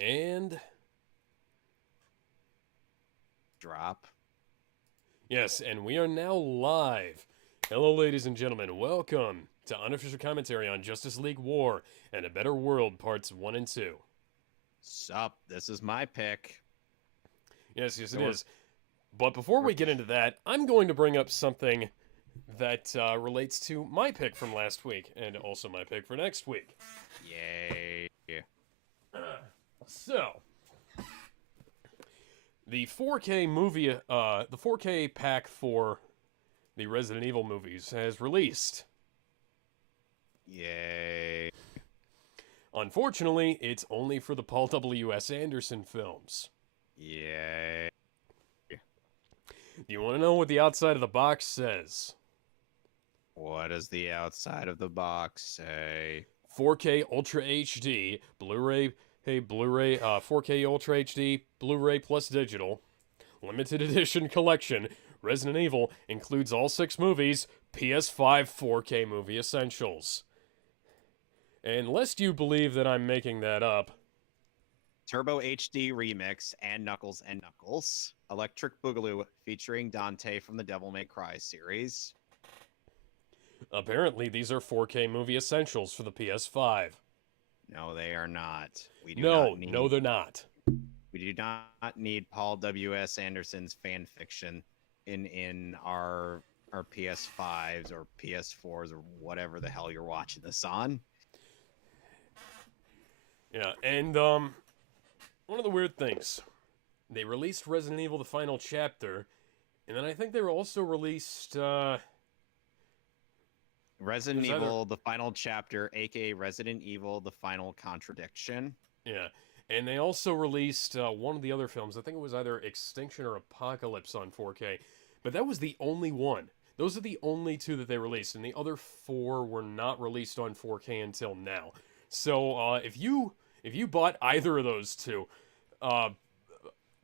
And Drop. yes, and we are now live. Hello, ladies and gentlemen. Welcome to Unofficial Commentary on Justice League War and A Better World Parts 1 and 2. Sup, this is my pick. Yes, it So we're, is. But before we're we get into that, I'm going to bring up something that relates to my pick from last week and also my pick for next week. Yay. So, the 4K the 4K pack for the Resident Evil movies has released. Yay. Unfortunately, it's only for the Paul W.S. Anderson films. Yay. Do you want to know what the outside of the box says? What does the outside of the box say? 4K Ultra HD, Blu-ray, 4K Ultra HD, Blu-ray plus digital, limited edition collection. Resident Evil includes all 6 movies, PS5 4K movie essentials. And lest you believe that I'm making that up, Turbo HD Remix and Knuckles and Knuckles. Electric Boogaloo featuring Dante from the Devil May Cry series. apparently these are 4K movie essentials for the PS5. No, they are not. No, they're not. We do not need Paul W.S. Anderson's fan fiction in our PS5s or PS4s or whatever the hell you're watching this on. Yeah, and one of the weird things, they released Resident Evil: The Final Chapter, and then I think they were also released. Resident either, Evil: The Final Chapter, aka Resident Evil: The Final Contradiction. yeah, and they also released one of the other films. I think it was either Extinction or Apocalypse on 4K, but that was the only one. Those are the only 2 that they released, and the other 4 were not released on 4K until now. So if you bought either of those 2,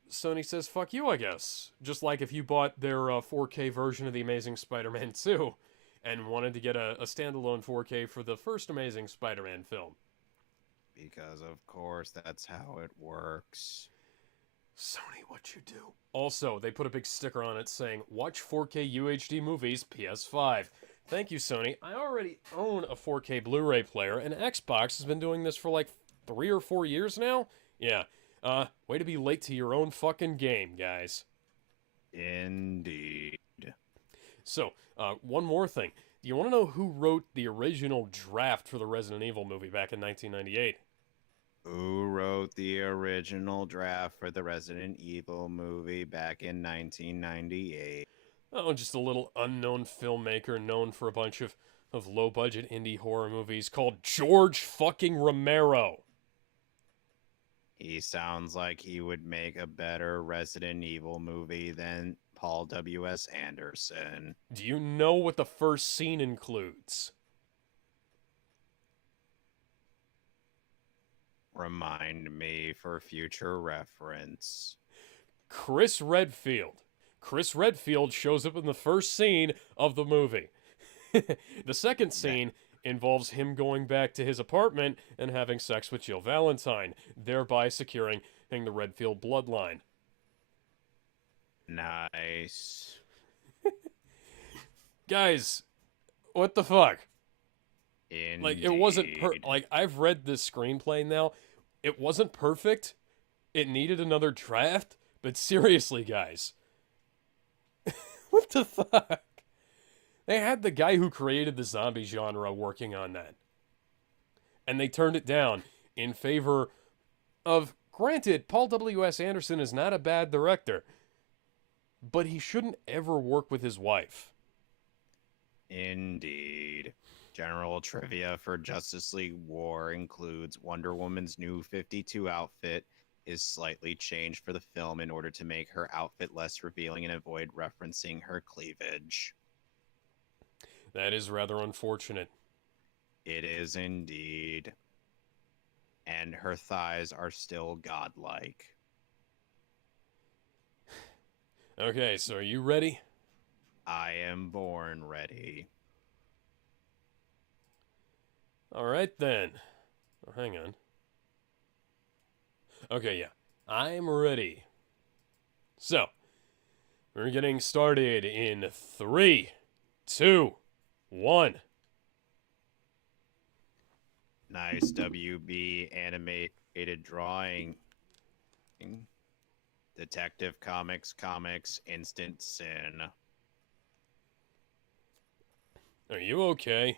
Sony says fuck you, I guess. Just like if you bought their 4K version of The Amazing Spider-Man 2 and wanted to get a standalone 4K for the first Amazing Spider-Man film. Because, of course, that's how it works. Sony, what you do? Also, they put a big sticker on it saying, watch 4K UHD movies, PS5. Thank you, Sony. I already own a 4K Blu-ray player, and Xbox has been doing this for like 3 or 4 years now? Yeah. Way to be late to your own fucking game, guys. Indeed. So, one more thing. Do you want to know who wrote the original draft for the Resident Evil movie back in 1998? Who wrote the original draft for the Resident Evil movie back in 1998? Oh, just a little unknown filmmaker known for a bunch of low-budget indie horror movies called George fucking Romero. He sounds like he would make a better Resident Evil movie than Paul W.S. Anderson. Do you know what the first scene includes? Remind me for future reference. Chris Redfield. Chris Redfield shows up in the first scene of the movie. The second scene involves him going back to his apartment and having sex with Jill Valentine, thereby securing the Redfield bloodline. Nice. Guys, what the fuck? Indeed. Like, it wasn't like, I've read this screenplay now. It wasn't perfect. It needed another draft, but seriously, guys. What the fuck? They had the guy who created the zombie genre working on that. And they turned it down in favor of, granted, Paul W.S. Anderson is not a bad director, but he shouldn't ever work with his wife. Indeed. General trivia for Justice League War includes Wonder Woman's new 52 outfit is slightly changed for the film in order to make her outfit less revealing and avoid referencing her cleavage. That is rather unfortunate. It is indeed. And her thighs are still godlike. Okay, so are you ready? I am born ready. All right then. Oh, hang on. Okay, yeah. I'm ready. So, we're getting started in 3, 2, 1. Nice WB animated drawing. Detective Comics, Instant Sin. Are you okay?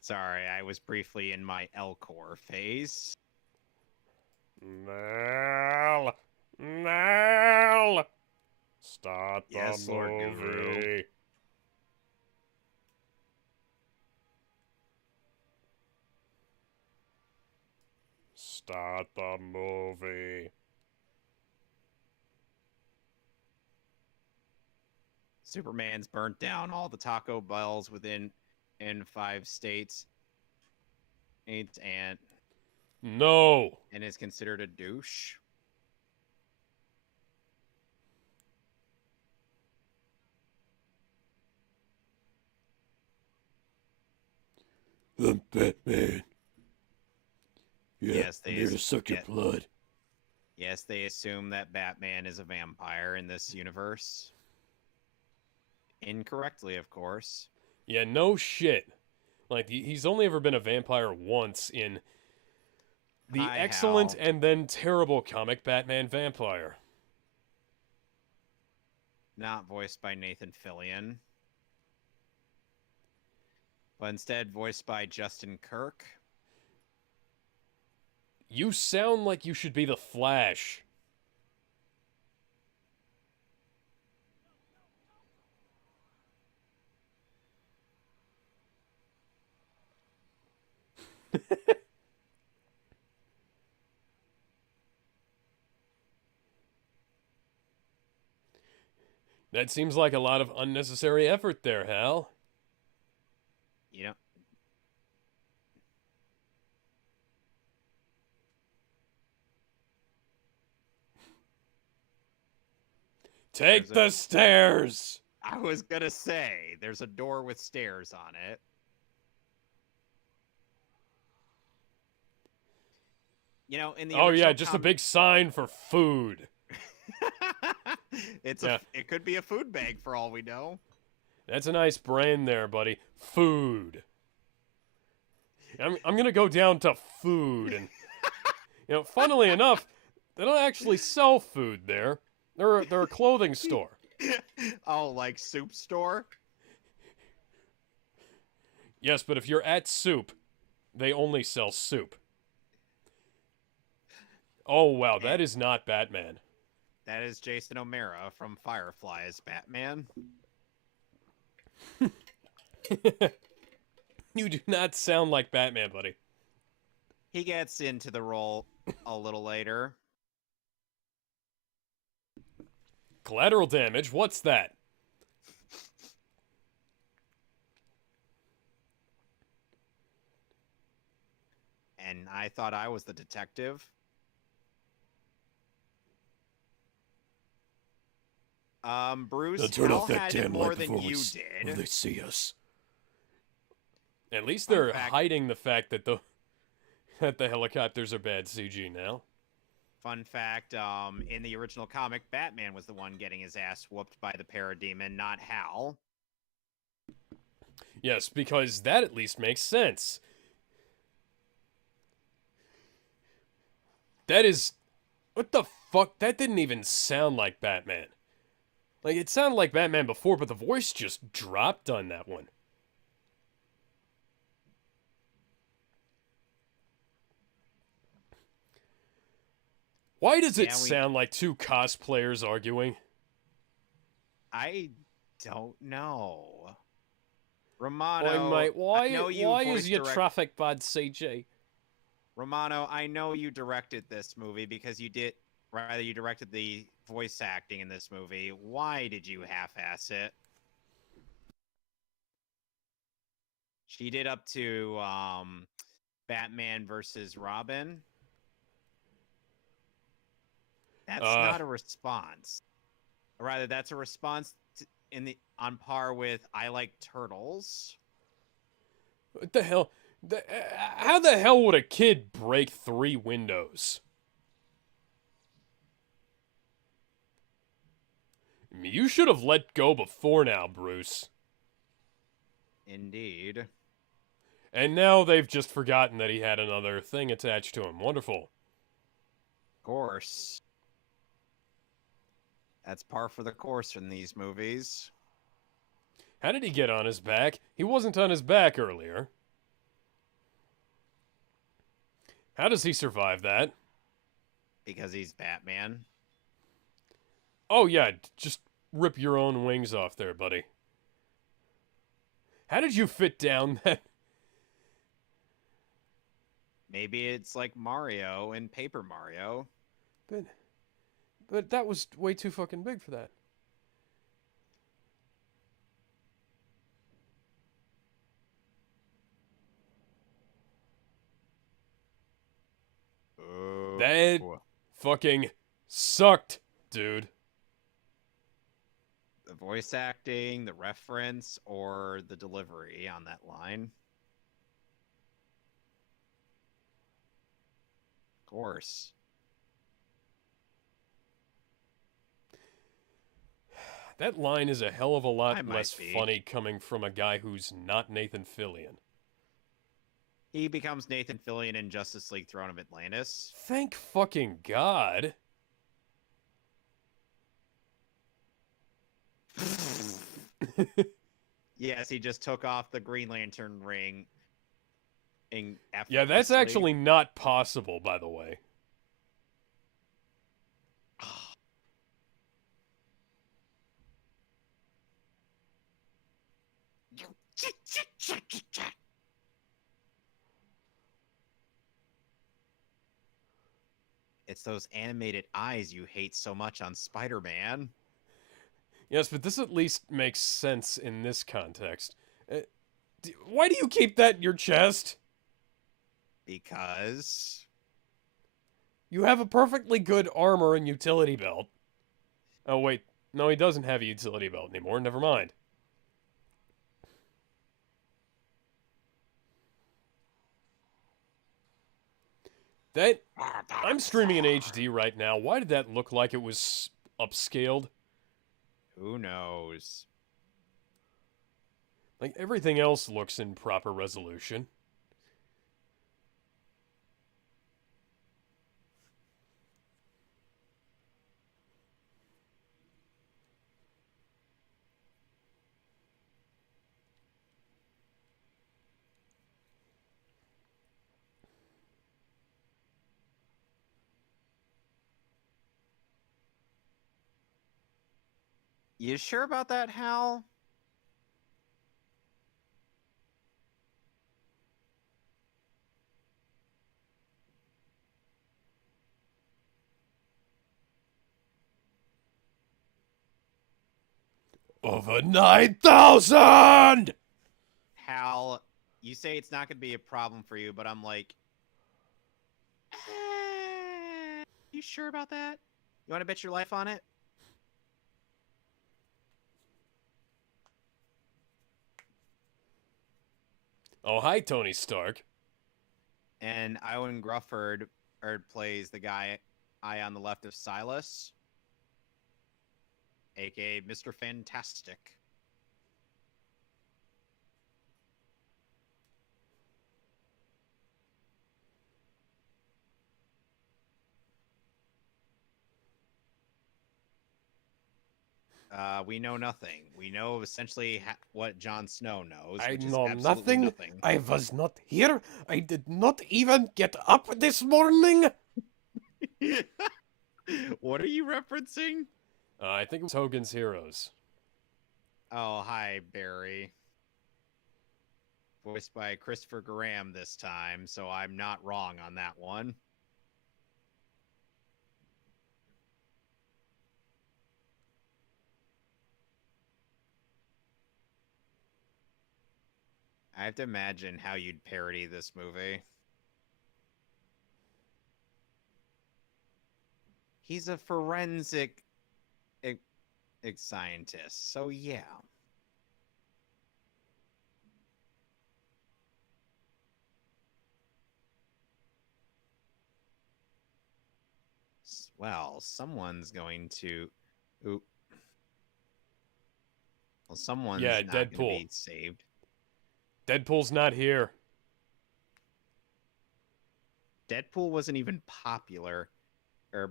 Sorry, I was briefly in my Elcor phase. Mal! Mal! Start the Yes, Lord Guru. movie. Start the movie. Superman's burnt down all the Taco Bells in 5 states. And No! is considered a douche. I'm Batman. Yeah, Yes, I'm here to suck your blood. Yes, they assume that Batman is a vampire in this universe. Incorrectly, of course. Yeah, no shit. Like, he's only ever been a vampire once in the Hi, excellent Hal. and then terrible comic Batman Vampire. Not voiced by Nathan Fillion, but instead voiced by Justin Kirk. You sound like you should be the Flash. That seems like a lot of unnecessary effort there, Hal. You know, Take the stairs! I was gonna say, there's a door with stairs on it. You know, in the Oh yeah, original just a big sign for food. It could be a food bag for all we know. That's a nice brand there, buddy. Food. I'm gonna go down to food and funnily enough, they don't actually sell food there. They're a clothing store. Oh, like soup store? Yes, but if you're at soup, they only sell soup. Oh wow, that is not Batman. That is Jason O'Mara from Firefly as Batman. You do not sound like Batman, buddy. He gets into the role a little later. Collateral damage? What's that? And I thought I was the detective. Bruce, They'll turn off that had damn more light than before you when did. they see us. At least Fun they're fact- hiding the fact that the helicopters are bad CG now. Fun fact, in the original comic, Batman was the one getting his ass whooped by the Parademon, not Hal. Yes, because that at least makes sense. That is... What the fuck? That didn't even sound like Batman. Like, it sounded like Batman before, but the voice just dropped on that one. Why does it sound like two cosplayers arguing? I don't know. Romano, Why, mate, why is your traffic bad, CG? Romano, I know you directed this movie because you directed the voice acting in this movie. Why did you half-ass it? She did up to Batman versus Robin. That's not a response. Or rather, that's a response on par with I like turtles. What the hell? How the hell would a kid break 3 windows? I mean, you should have let go before now, Bruce. Indeed. And now they've just forgotten that he had another thing attached to him. Wonderful. Of course. That's par for the course in these movies. How did he get on his back? He wasn't on his back earlier. How does he survive that? Because he's Batman. Oh, yeah, just rip your own wings off there, buddy. How did you fit down that? Maybe it's like Mario in Paper Mario. But that was way too fucking big for that. That fucking sucked, dude. The voice acting, the reference, or the delivery on that line. Of course. That line is a hell of a lot might less be. funny coming from a guy who's not Nathan Fillion. He becomes Nathan Fillion in Justice League Throne of Atlantis. Thank fucking God. Yes, he just took off the Green Lantern ring. Yeah, that's actually not possible, by the way. It's those animated eyes you hate so much on Spider-Man. Yes, but this at least makes sense in this context. Why do you keep that in your chest? Because You have a perfectly good armor and utility belt. Oh, wait. No, he doesn't have a utility belt anymore. Never mind. That... I'm streaming in HD right now. Why did that look like it was upscaled? who knows? Like, everything else looks in proper resolution. You sure about that, Hal? Over 9,000! Hal, you say it's not going to be a problem for you, but I'm like, you sure about that? You want to bet your life on it? Oh, hi, Tony Stark. And Owen Grufford plays the guy on the left of Silas, aka Mr. Fantastic. We know nothing. We know essentially what Jon Snow knows, I which is know absolutely nothing. I was not here. I did not even get up this morning. What are you referencing? I think it was Hogan's Heroes. Oh, hi, Barry. Voiced by Christopher Graham this time, so I'm not wrong on that one. I have to imagine how you'd parody this movie. He's a forensic scientist, so yeah. Well, someone's going to. Oop, well, someone's Yeah, not going to Deadpool. be saved. Deadpool's not here. Deadpool wasn't even popular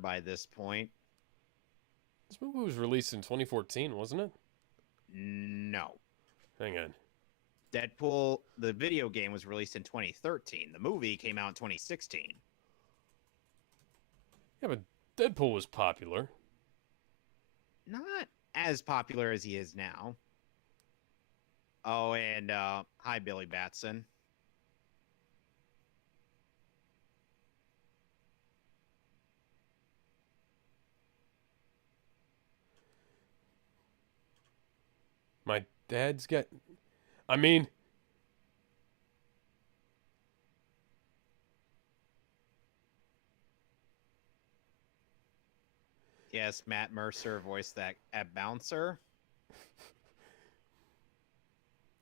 by this point. This movie was released in 2014, wasn't it? No. Hang on. Deadpool, the video game, was released in 2013. The movie came out in 2016. Yeah, but Deadpool was popular. Not as popular as he is now. Oh, and hi, Billy Batson. My dad's got. I mean, Yes, Matt Mercer voiced that at Bouncer.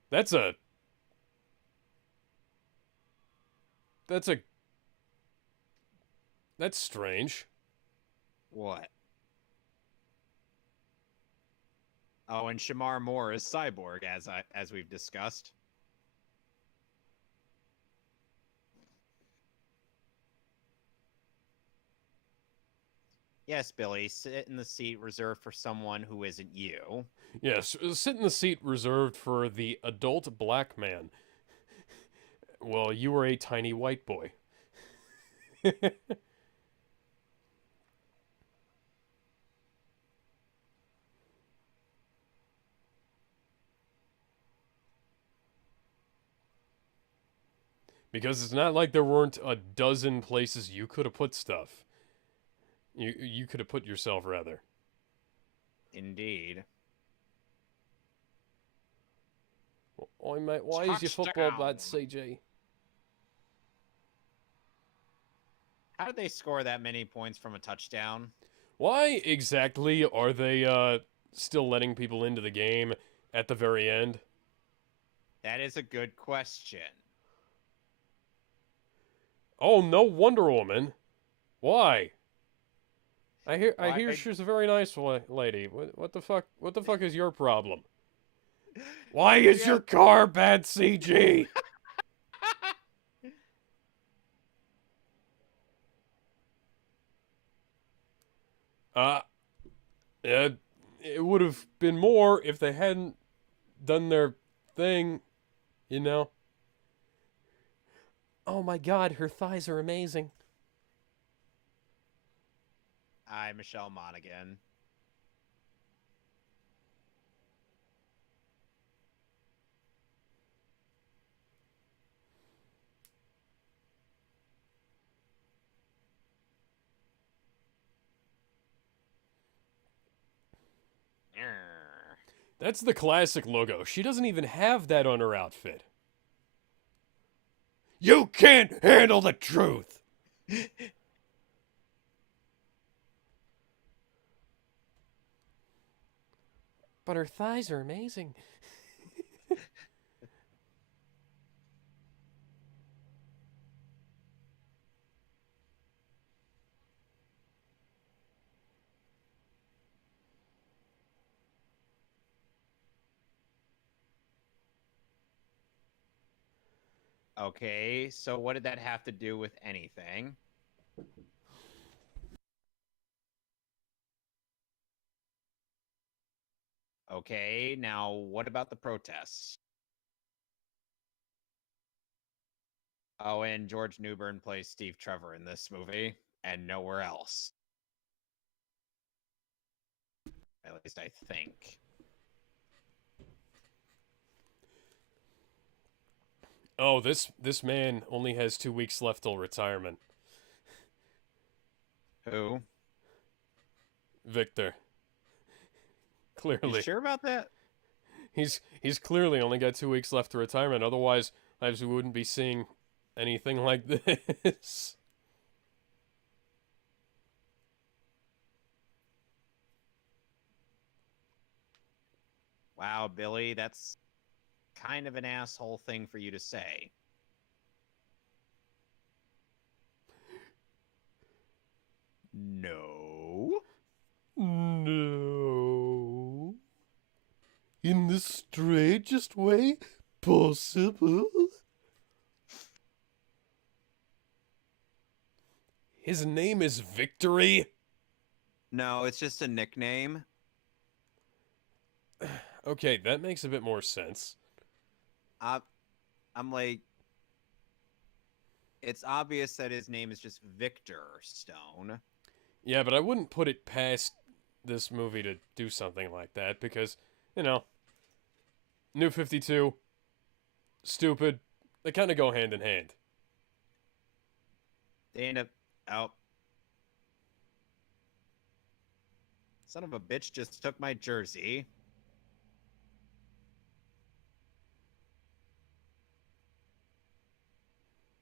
that's a. That's a. That's strange. What? Oh, and Shamar Moore is Cyborg, as we've discussed. Yes, Billy, sit in the seat reserved for someone who isn't you. Yes, sit in the seat reserved for the adult black man. Well, you were a tiny white boy. Because it's not like there weren't a dozen places you could have put stuff. You could have put yourself rather. Indeed. Oi, mate, why is your football Touchdown. bad, CJ? How did they score that many points from a touchdown? Why exactly are they still letting people into the game at the very end? That is a good question. Oh, no Wonder Woman. Why? I Why? hear she's a very nice lady. What the fuck? What the fuck is your problem? Why is your car bad, CG? Uh, it, it would have been more if they hadn't done their thing, you know? Oh my god, her thighs are amazing. Hi, Michelle Monaghan. That's the classic logo. She doesn't even have that on her outfit. You can't handle the truth! But her thighs are amazing. Okay, so what did that have to do with anything? Okay, now what about the protests? Oh, and George Newbern plays Steve Trevor in this movie, and nowhere else. At least I think. Oh, this man only has 2 weeks left till retirement. Who? Victor. You Clearly. sure about that? He's clearly only got 2 weeks left to retirement. Otherwise, I just wouldn't be seeing anything like this. Wow, Billy, that's kind of an asshole thing for you to say. No. in the strangest way possible. His name is Victory? No, it's just a nickname. Okay, that makes a bit more sense. I, I'm like, it's obvious that his name is just Victor Stone. Yeah, but I wouldn't put it past this movie to do something like that because, you know, New 52, stupid, they kind of go hand in hand. They end up out. Son of a bitch just took my jersey.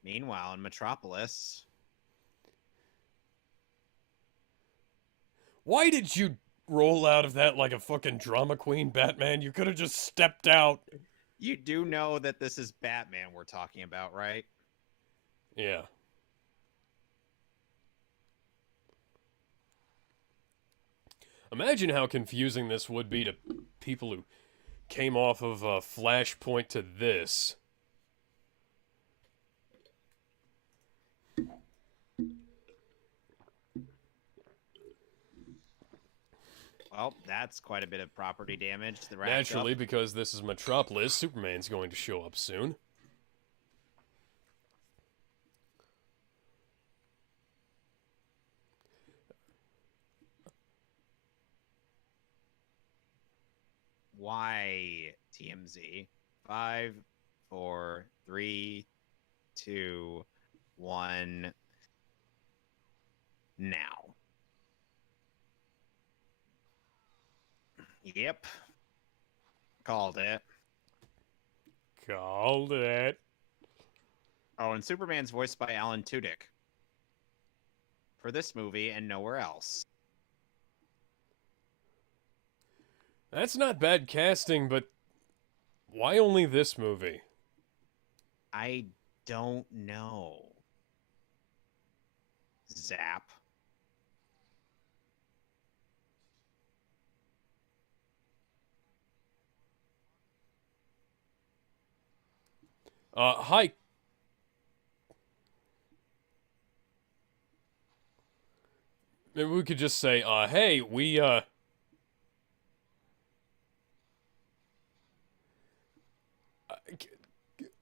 Meanwhile, in Metropolis, Why did you roll out of that like a fucking drama queen, Batman? You could have just stepped out. you do know that this is Batman we're talking about, right? Yeah. Imagine how confusing this would be to people who came off of Flashpoint to this. Well, that's quite a bit of property damage. The racked up. Naturally, because this is Metropolis, Superman's going to show up soon. Why TMZ? 5, 4, 3, 2, 1. Now. Yep. Called it. Called it. Oh, and Superman's voiced by Alan Tudyk. For this movie and nowhere else. That's not bad casting, but why only this movie? I don't know. Zap. Hi. Maybe we could just say, hey,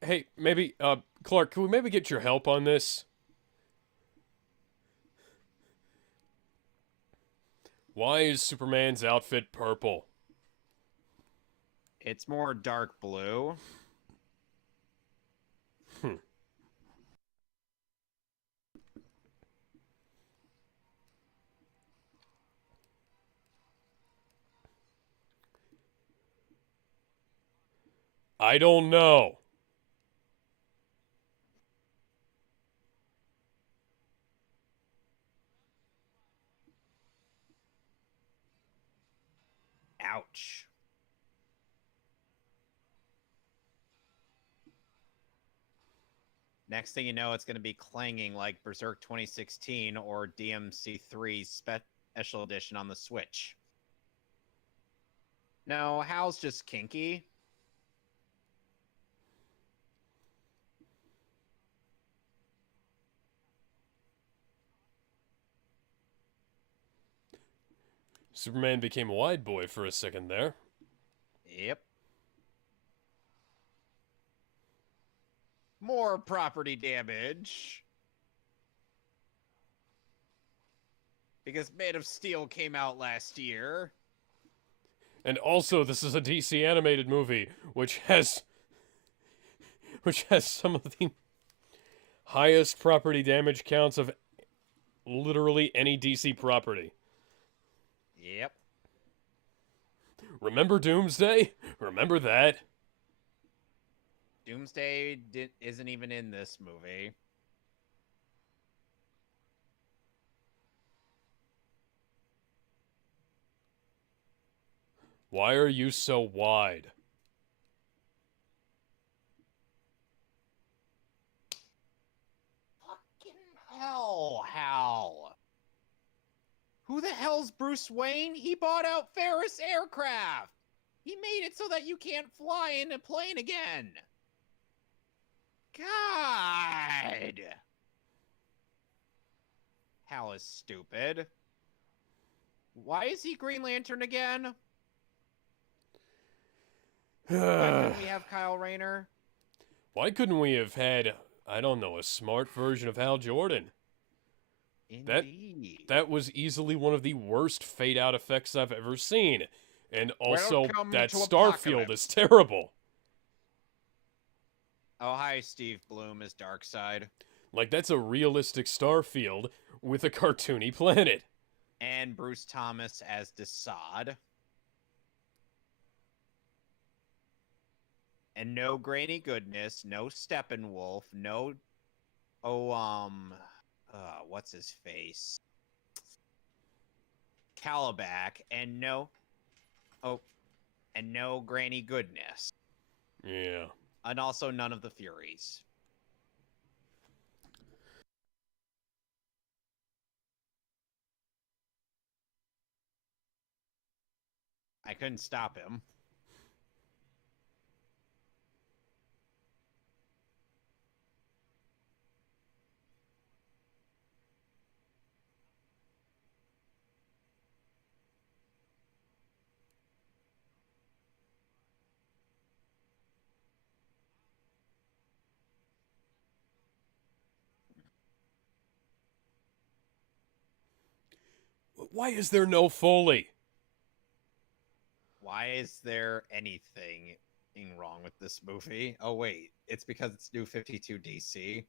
hey, maybe, Clark, can we maybe get your help on this? Why is Superman's outfit purple? It's more dark blue. Hmm. I don't know. Ouch. Next thing you know, it's going to be clanging like Berserk 2016 or DMC3 Special Edition on the Switch. No, Hal's just kinky. Superman became a wide boy for a second there. Yep. More property damage. Because Man of Steel came out last year. And also, this is a DC animated movie, which has some of the highest property damage counts of literally any DC property. Yep. Remember Doomsday? Remember that? Doomsday isn't even in this movie. Why are you so wide? Fucking hell, Hal. Who the hell's Bruce Wayne? He bought out Ferris Aircraft. He made it so that you can't fly in a plane again. God. Hal is stupid. Why is he Green Lantern again? Why couldn't we have Kyle Rayner? Why couldn't we have had, I don't know, a smart version of Hal Jordan? Indeed. That was easily one of the worst fade out effects I've ever seen. And also, Welcome that to Starfield Apocalypse. is terrible. Oh, hi, Steve Bloom as Darkseid. Like, that's a realistic Starfield with a cartoony planet. And Bruce Thomas as Desaad. And no Granny Goodness, no Steppenwolf, no... what's his face? Calabac, and no... Oh, and no Granny Goodness. Yeah. And also none of the Furies. I couldn't stop him. Why is there no Foley? Why is there anything wrong with this movie? Oh, wait. It's because it's New 52 DC.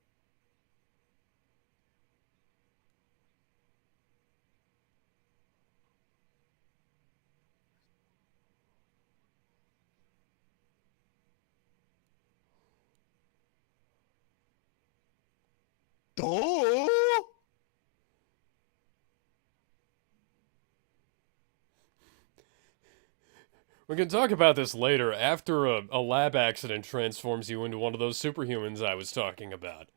Oh! We can talk about this later after a lab accident transforms you into one of those superhumans I was talking about.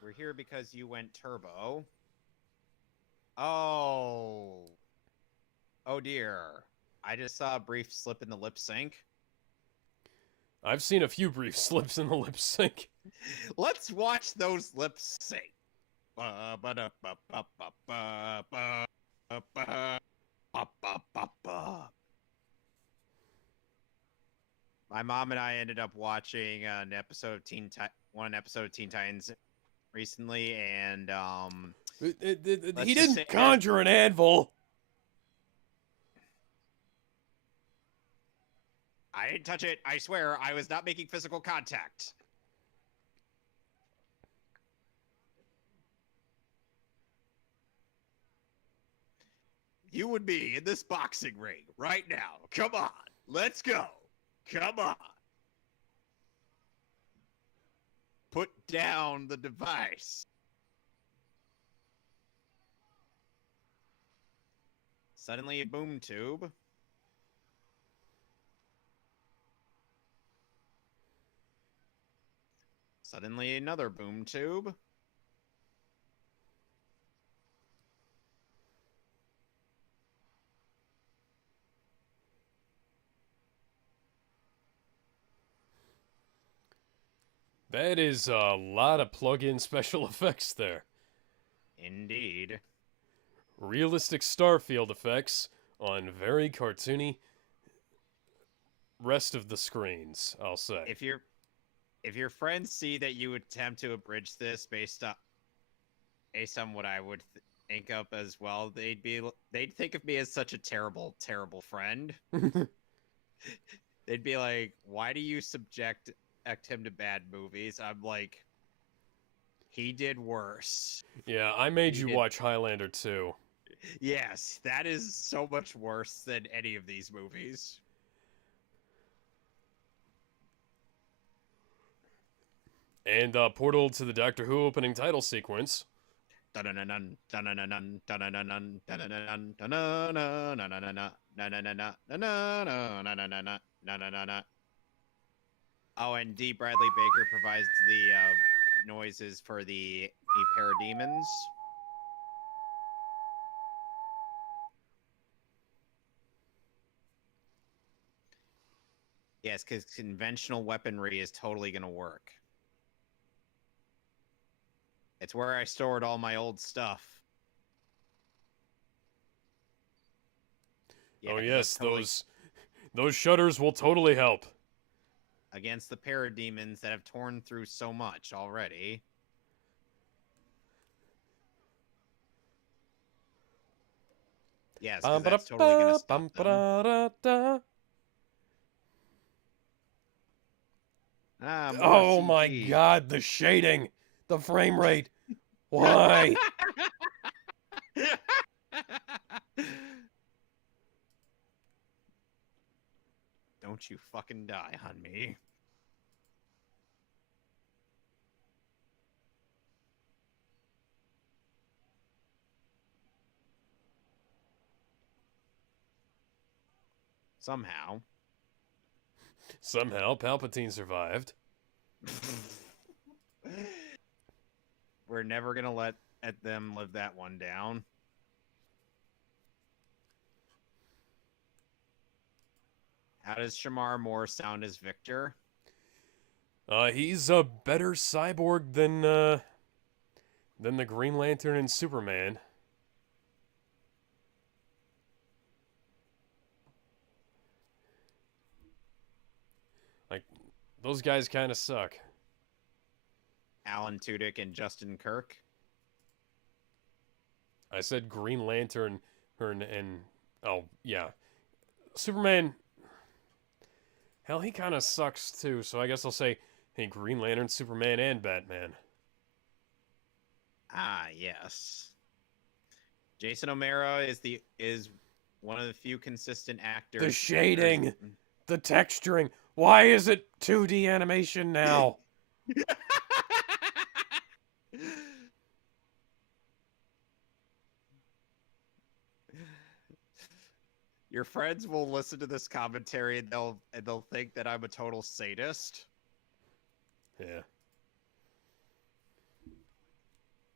We're here because you went turbo. Oh. Oh, dear. I just saw a brief slip in the lip sync. I've seen a few brief slips in the lip sync. Let's watch those lips sync. My mom and I ended up watching an episode of Teen Titans recently, and He didn't conjure an anvil. I didn't touch it. I swear, I was not making physical contact. You and me in this boxing ring right now. Come on. Let's go. Come on. Put down the device. Suddenly a boom tube. Suddenly another boom tube. That is a lot of plug-in special effects there. Indeed. Realistic Starfield effects on very cartoony rest of the screens, I'll say. If your friends see that you attempt to abridge this based on what I would think of as well, they'd think of me as such a terrible, terrible friend. They'd be like, "Why do you subject him to bad movies?" I'm like, he did worse. Yeah, I made you watch Highlander 2. Yes, that is so much worse than any of these movies. And portal to the Doctor Who opening title sequence. Oh, and D. Bradley Baker provides the noises for the parademons. Yes, because conventional weaponry is totally gonna work. It's where I stored all my old stuff. Yeah, Oh because that's yes, totally those shutters will totally help. against the parademons that have torn through so much already. Yes, because Bum ba that's totally gonna da stop bum ba them. da da. Ah, more Oh my CG. god, the shading, the frame rate. Why? Don't you fucking die on me. Somehow. Somehow Palpatine survived. We're never gonna let at them live that one down. How does Shamar Moore sound as Victor? He's a better cyborg than the Green Lantern and Superman. Like those guys kind of suck. Alan Tudyk and Justin Kirk. I said Green Lantern, and oh yeah, Superman. Hell, he kind of sucks too. So I guess I'll say, hey, Green Lantern, Superman, and Batman. Ah, yes. Jason O'Mara is one of the few consistent The actors. shading, the texturing. Why is it 2D animation now? Your friends will listen to this commentary and they'll think that I'm a total sadist. Yeah.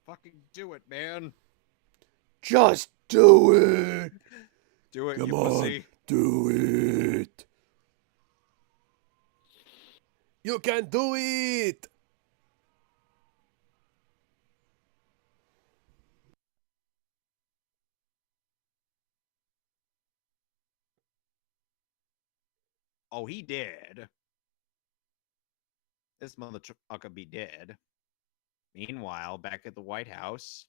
Fucking do it, man. Just do it. Do it, Come you on, pussy. do it. You can do it. Oh, he did. This motherfucker be dead. Meanwhile, back at the White House.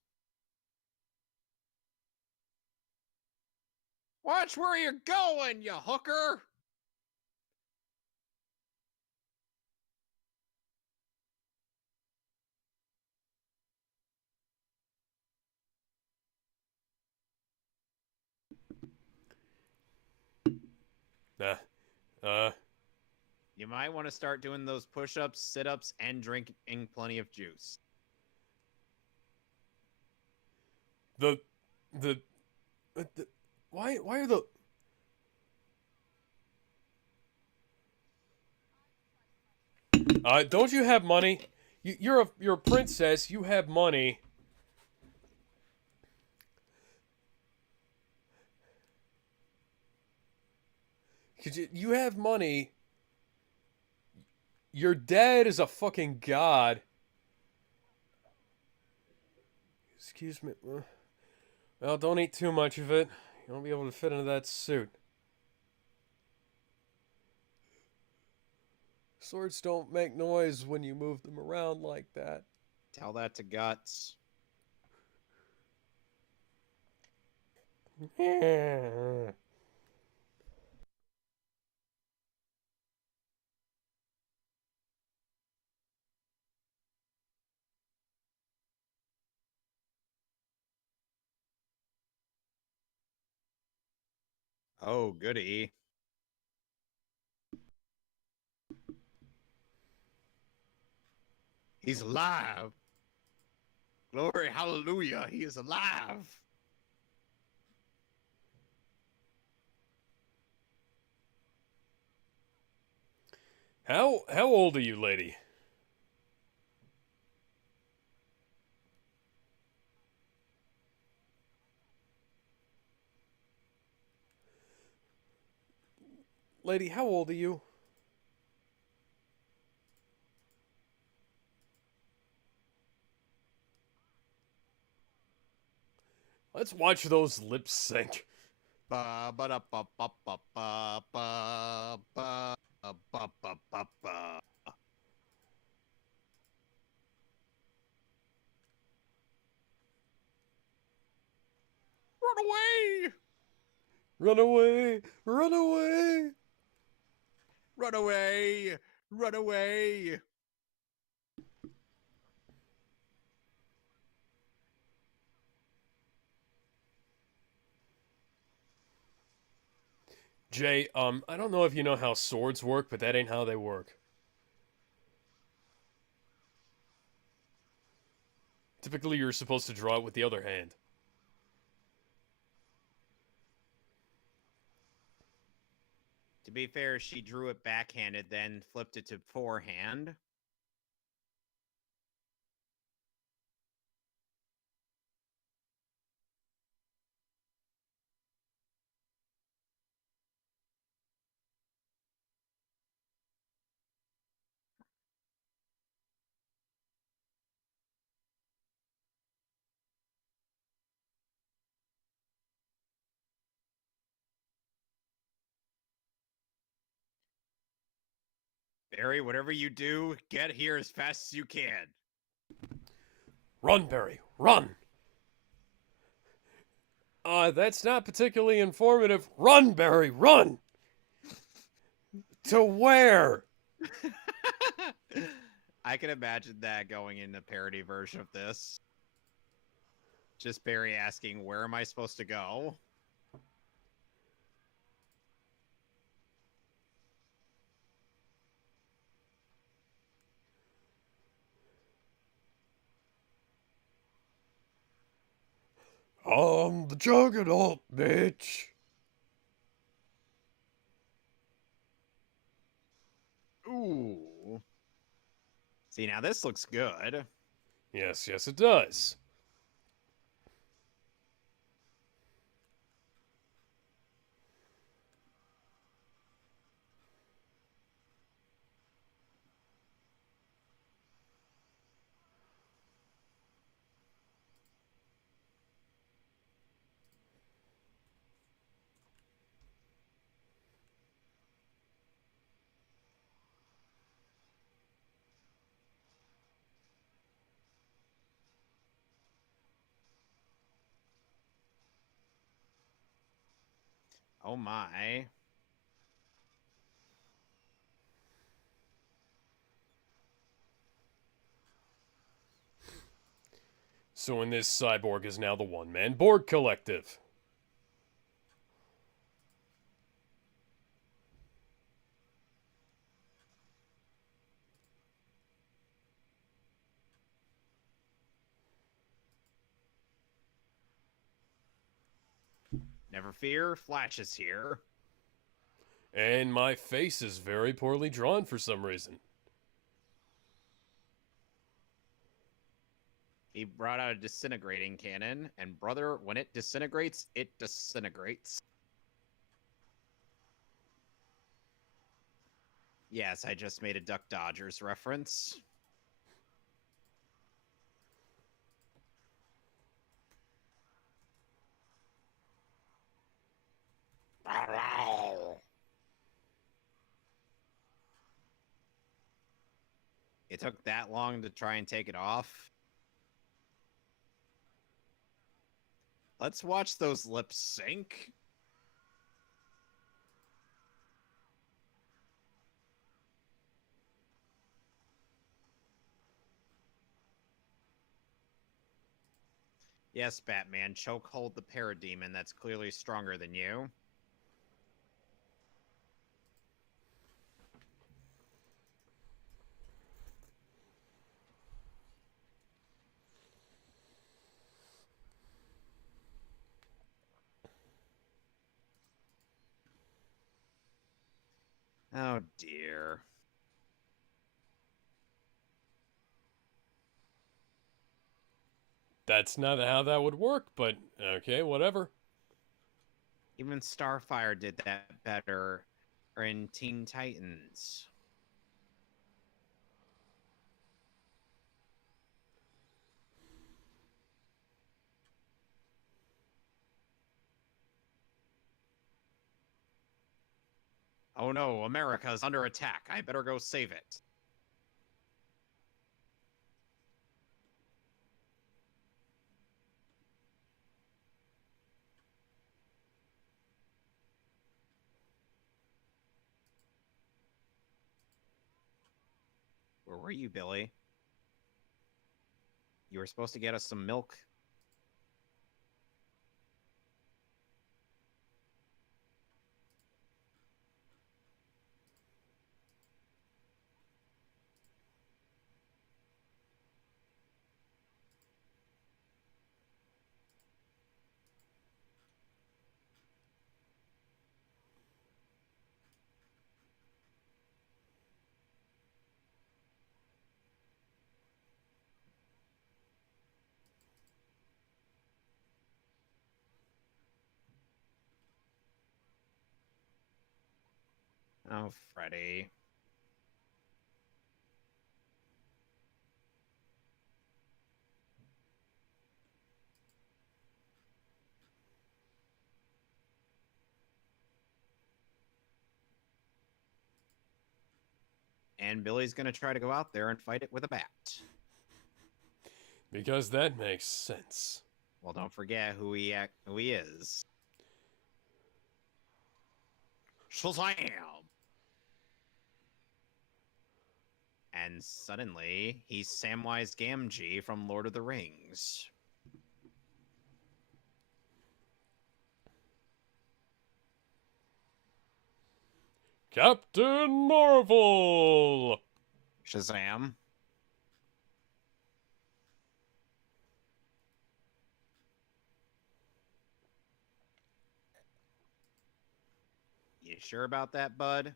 Watch where you're going, you hooker! Nah. Uh. You might want to start doing those push ups, sit ups, and drinking plenty of juice. The. The. the why are the. Don't you have money? You're a princess. You have money. Cause you have money. Your dad is a fucking god. Excuse me. Well, don't eat too much of it. You won't be able to fit into that suit. Swords don't make noise when you move them around like that. Tell that to Guts. Oh, goody. He's alive. Glory, hallelujah. He is alive. How old are you, lady? Lady, how old are you? Let's watch those lips sync. Ba ba da ba ba ba ba ba ba ba ba ba ba. Run away! Run away! Run away! Run away! Run away! Jay, I don't know if you know how swords work, but that ain't how they work. Typically, you're supposed to draw it with the other hand. To be fair, she drew it backhanded, then flipped it to forehand. Barry, whatever you do, get here as fast as you can. Run, Barry, run! That's not particularly informative. Run, Barry, run! To where? I can imagine that going in a parody version of this. Just Barry asking, where am I supposed to go? The Juggernaut, bitch. Ooh. See, now this looks good. Yes, yes, it does. Oh my. So in this, Cyborg is now the one-man Borg Collective. Never fear, Flash is here. And my face is very poorly drawn for some reason. He brought out a disintegrating cannon, and brother, when it disintegrates, it disintegrates. Yes, I just made a Duck Dodgers reference. It took that long to try and take it off. Let's watch those lips sync. Yes, Batman, chokehold the parademon that's clearly stronger than you. Oh dear. That's not how that would work, but okay, whatever. Even Starfire did that better in Teen Titans. Oh no, America's under attack. I better go save it. Where were you, Billy? You were supposed to get us some milk. Oh, Freddy. And Billy's gonna try to go out there and fight it with a bat. Because that makes sense. Well, don't forget who he is. Shazam! And suddenly, he's Samwise Gamgee from Lord of the Rings. Captain Marvel! Shazam! You sure about that, bud?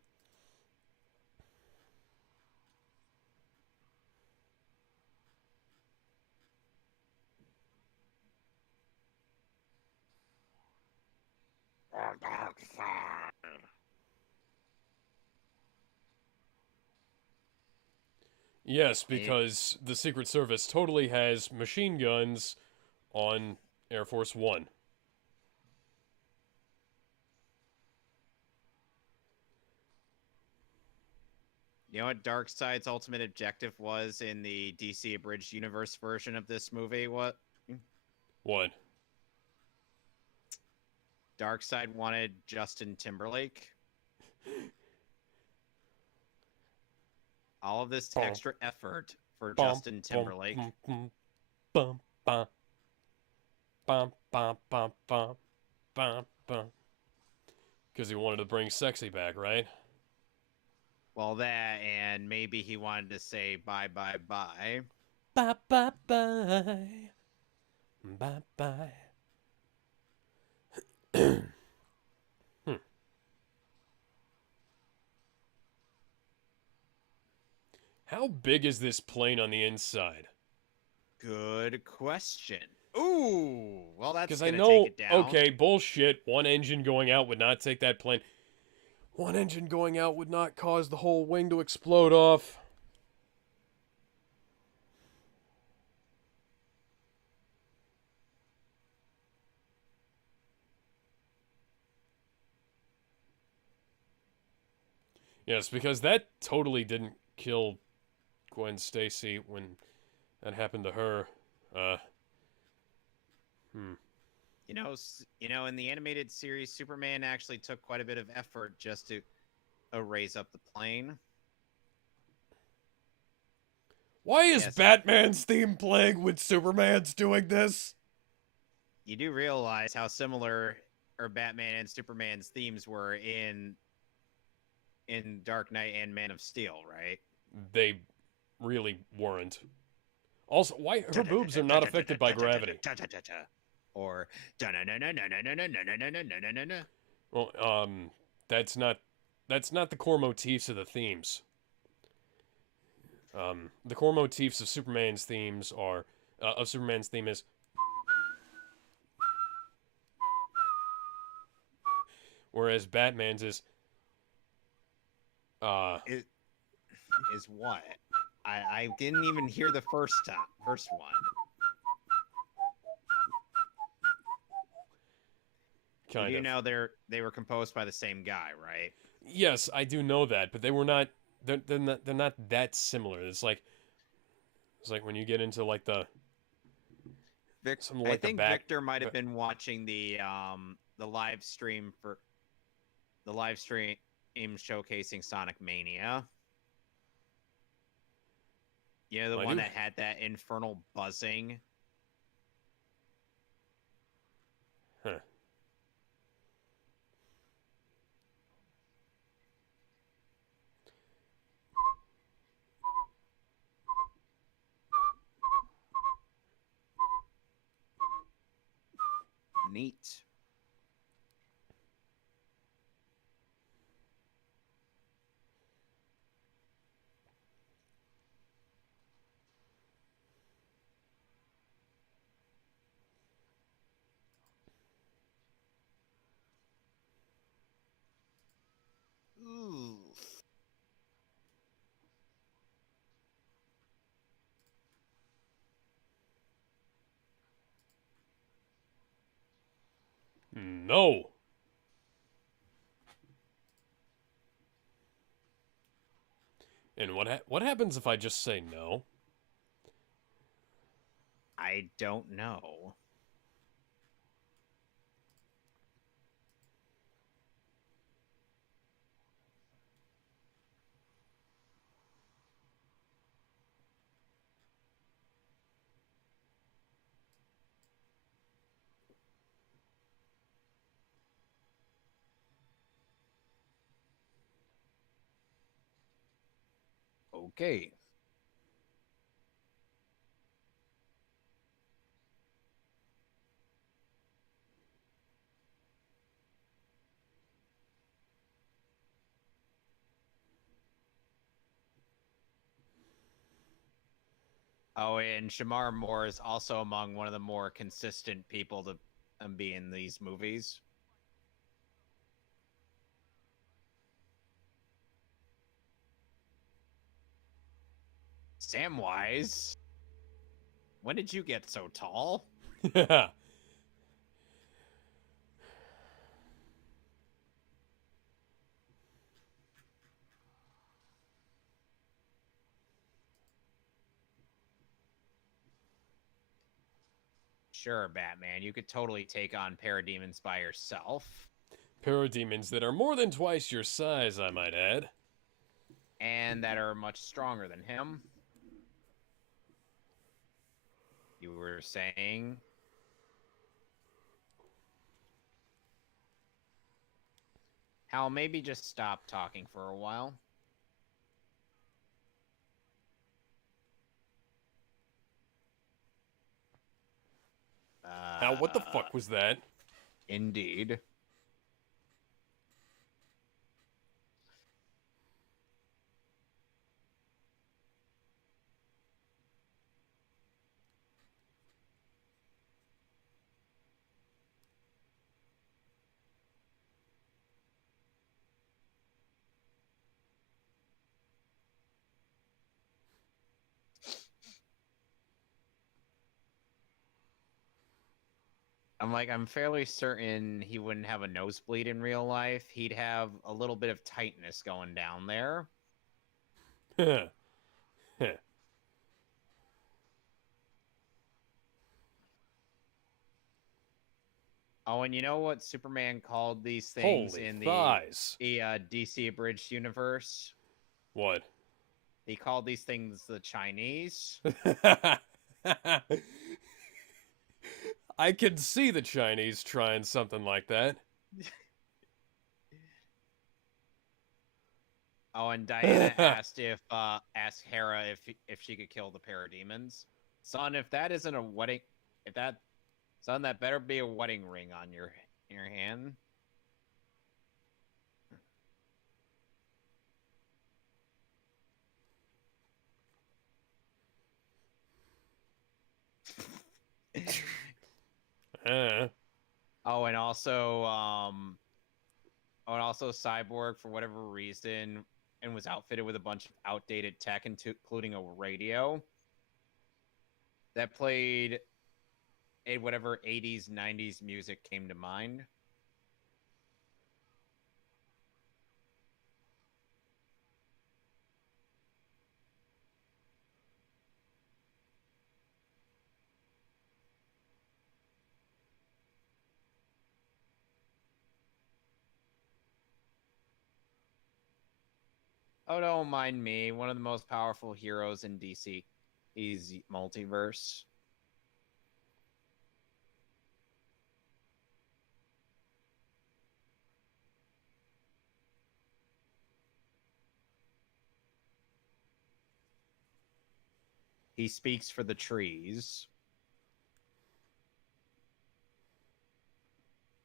Yes, because the Secret Service totally has machine guns on Air Force One. You know what Darkseid's ultimate objective was in the DC Abridged Universe version of this movie? What? What? Darkseid wanted Justin Timberlake. All of this extra effort for Justin Timberlake. Bum, bum, bum, bum, bum, bum, bum, bum. Because he wanted to bring sexy back, right? Well, that, and maybe he wanted to say bye, bye, bye. Bye, bye, bye. Bye, bye. How big is this plane on the inside? Good question. Ooh, well, that's Because going I to take know, it down. okay, bullshit, one engine going out would not take that plane. One engine going out would not cause the whole wing to explode off. Yes, because that totally didn't kill Gwen Stacy when that happened to her. In the animated series, Superman actually took quite a bit of effort just to raise up the plane. Why is Batman's theme playing when Superman's doing this? You do realize how similar Batman and Superman's themes were in Dark Knight and Man of Steel, right? They really weren't. Also, why her boobs are not affected by gravity? Or Well, that's not the core motifs of the themes. The core motifs of Superman's themes are Superman's theme is whereas Batman's is what? I didn't even hear the first one. Kind of. You know they were composed by the same guy, right? Yes, I do know that, but they were not. They're not that similar. It's like when you get into like something I like the think back. Victor might have But been watching the live stream for the live stream showcasing Sonic Mania. You know, the I one do. that had that infernal buzzing. Huh. Neat. Ooh. No. And what happens if I just say no? I don't know. Okay. Oh, and Shamar Moore is also among one of the more consistent people to be in these movies. Samwise, when did you get so tall? Yeah. Sure, Batman, you could totally take on parademons by yourself, Parademons that are more than twice your size, I might add. and that are much stronger than him. You were saying, Hal, maybe just stop talking for a while. How? What the fuck was that? Indeed. I'm fairly certain he wouldn't have a nosebleed in real life. He'd have a little bit of tightness going down there. Oh, and you know what Superman called these things Holy in thighs. the DC abridged universe? What? He called these things the Chinese. I can see the Chinese trying something like that. Oh, and Diana asked Hera if she could kill the parademons. Son, if that isn't a wedding, if that son, that better be a wedding ring on your hand. uh, Oh, and also Cyborg for whatever reason and was outfitted with a bunch of outdated tech, including a radio that played a whatever 80s 90s music came to mind. Oh, don't mind me. One of the most powerful heroes in DC. He's multiverse. He speaks for the trees.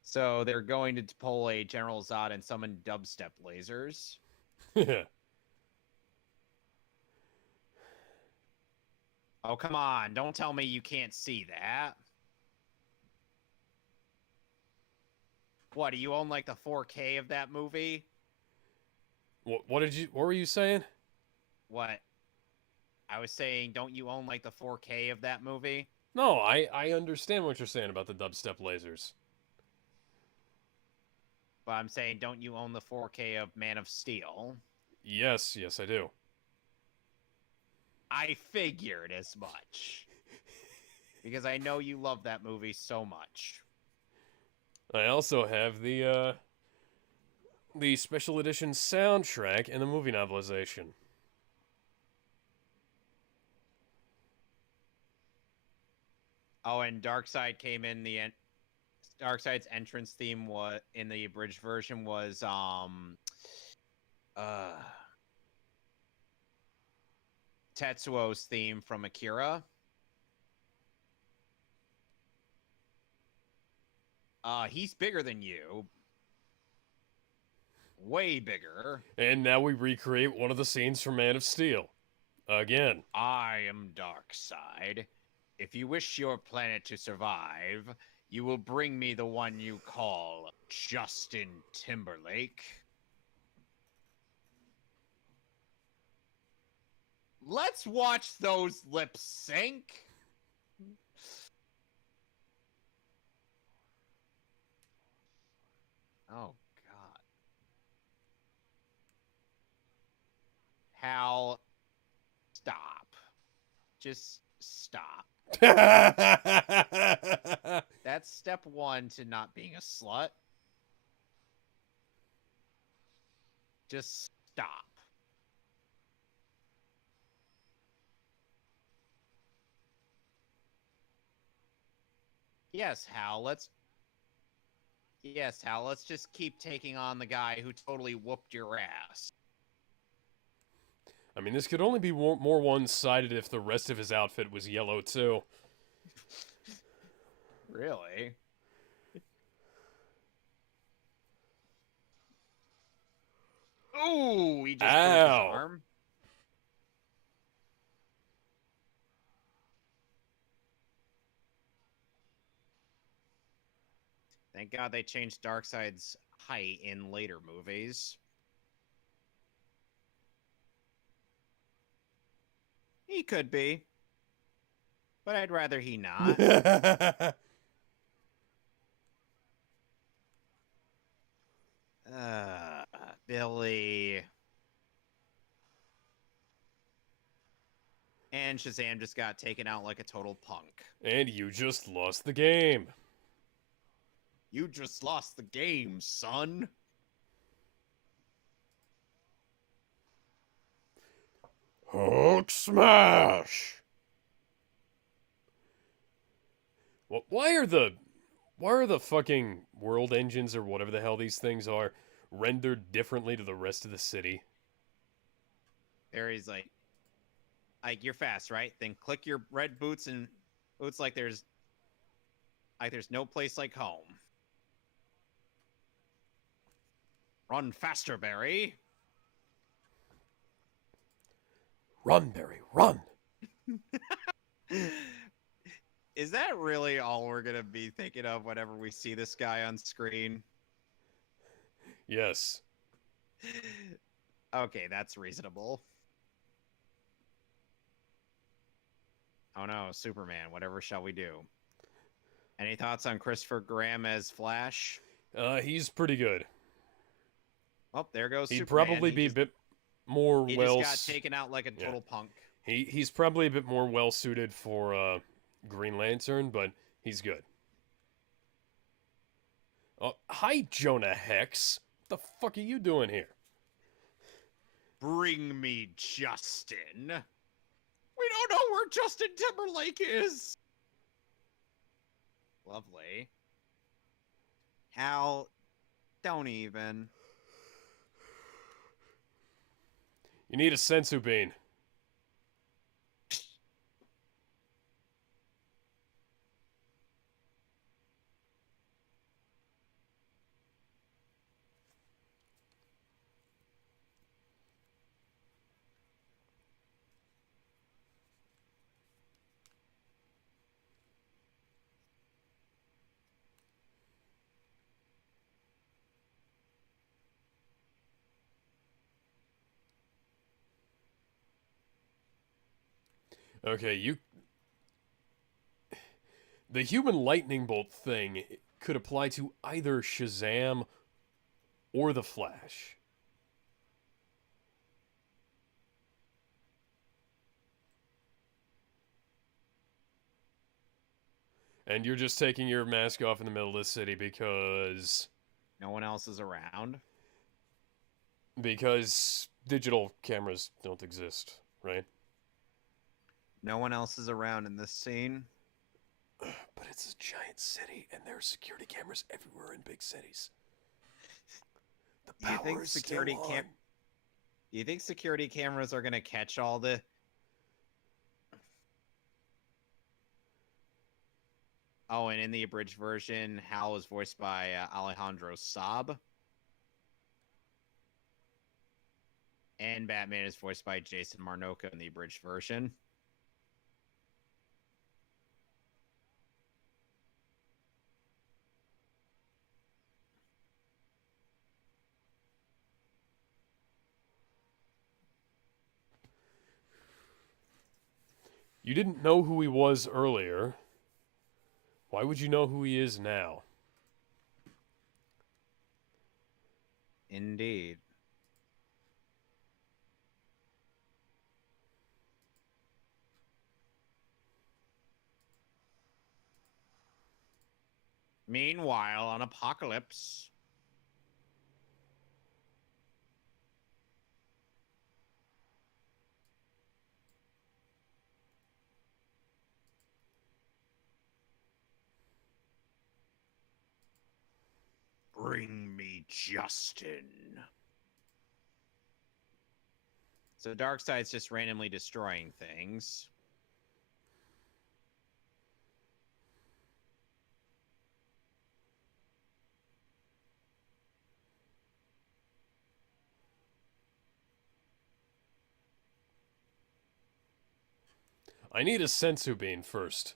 So they're going to pull a General Zod and summon dubstep lasers. Oh, come on. Don't tell me you can't see that. What, do you own like the 4K of that movie? What were you saying? What? I was saying, don't you own like the 4K of that movie? No, I understand what you're saying about the dubstep lasers. But I'm saying, don't you own the 4K of Man of Steel? Yes, yes, I do. I figured as much. Because I know you love that movie so much. I also have the special edition soundtrack and the movie novelization. Oh, and Darkseid came in the end. Darkseid's entrance theme was in the abridged version was Tetsuo's theme from Akira. He's bigger than you. Way bigger. And now we recreate one of the scenes from Man of Steel. Again. I am Darkseid. If you wish your planet to survive, you will bring me the one you call Justin Timberlake. Let's watch those lips sync. Oh, God. Hal, stop. Just stop. That's step one to not being a slut. Just stop. Yes, Hal, let's just keep taking on the guy who totally whooped your ass. I mean, this could only be more one-sided if the rest of his outfit was yellow, too. Really? Ooh, he just broke his arm. Thank God they changed Darkseid's height in later movies. He could be. But I'd rather he not. Billy. And Shazam just got taken out like a total punk. And you just lost the game. You just lost the game, son. Hulk smash! Well, why are the fucking world engines or whatever the hell these things are rendered differently to the rest of the city? Barry's like you're fast, right? Then click your red boots and boots like there's no place like home. Run faster, Barry. Run, Barry, run! Is that really all we're going to be thinking of whenever we see this guy on screen? Yes. Okay, that's reasonable. Oh no, Superman, whatever shall we do? Any thoughts on Christopher Graham as Flash? He's pretty good. Oh, there goes He'd Superman. probably be a bit more he well... He just got taken out like a total punk. He's probably a bit more well-suited for Green Lantern, but he's good. Hi, Jonah Hex. What the fuck are you doing here? Bring me Justin. We don't know where Justin Timberlake is. Lovely. Hal, don't even. You need a sensu bean. Okay, you... The human lightning bolt thing could apply to either Shazam or the Flash. And you're just taking your mask off in the middle of the city because... No one else is around. Because digital cameras don't exist, right? No one else is around in this scene. But it's a giant city, and there are security cameras everywhere in big cities. The Do you power think is security still on. Do you think security cameras are gonna catch all the? Oh, and in the abridged version, Hal is voiced by Alejandro Saab, and Batman is voiced by Jason Marnocha in the abridged version. You didn't know who he was earlier. Why would you know who he is now? Indeed. Meanwhile, on Apocalypse. Bring me Justin. So Darkseid's just randomly destroying things. I need a sensu bean first.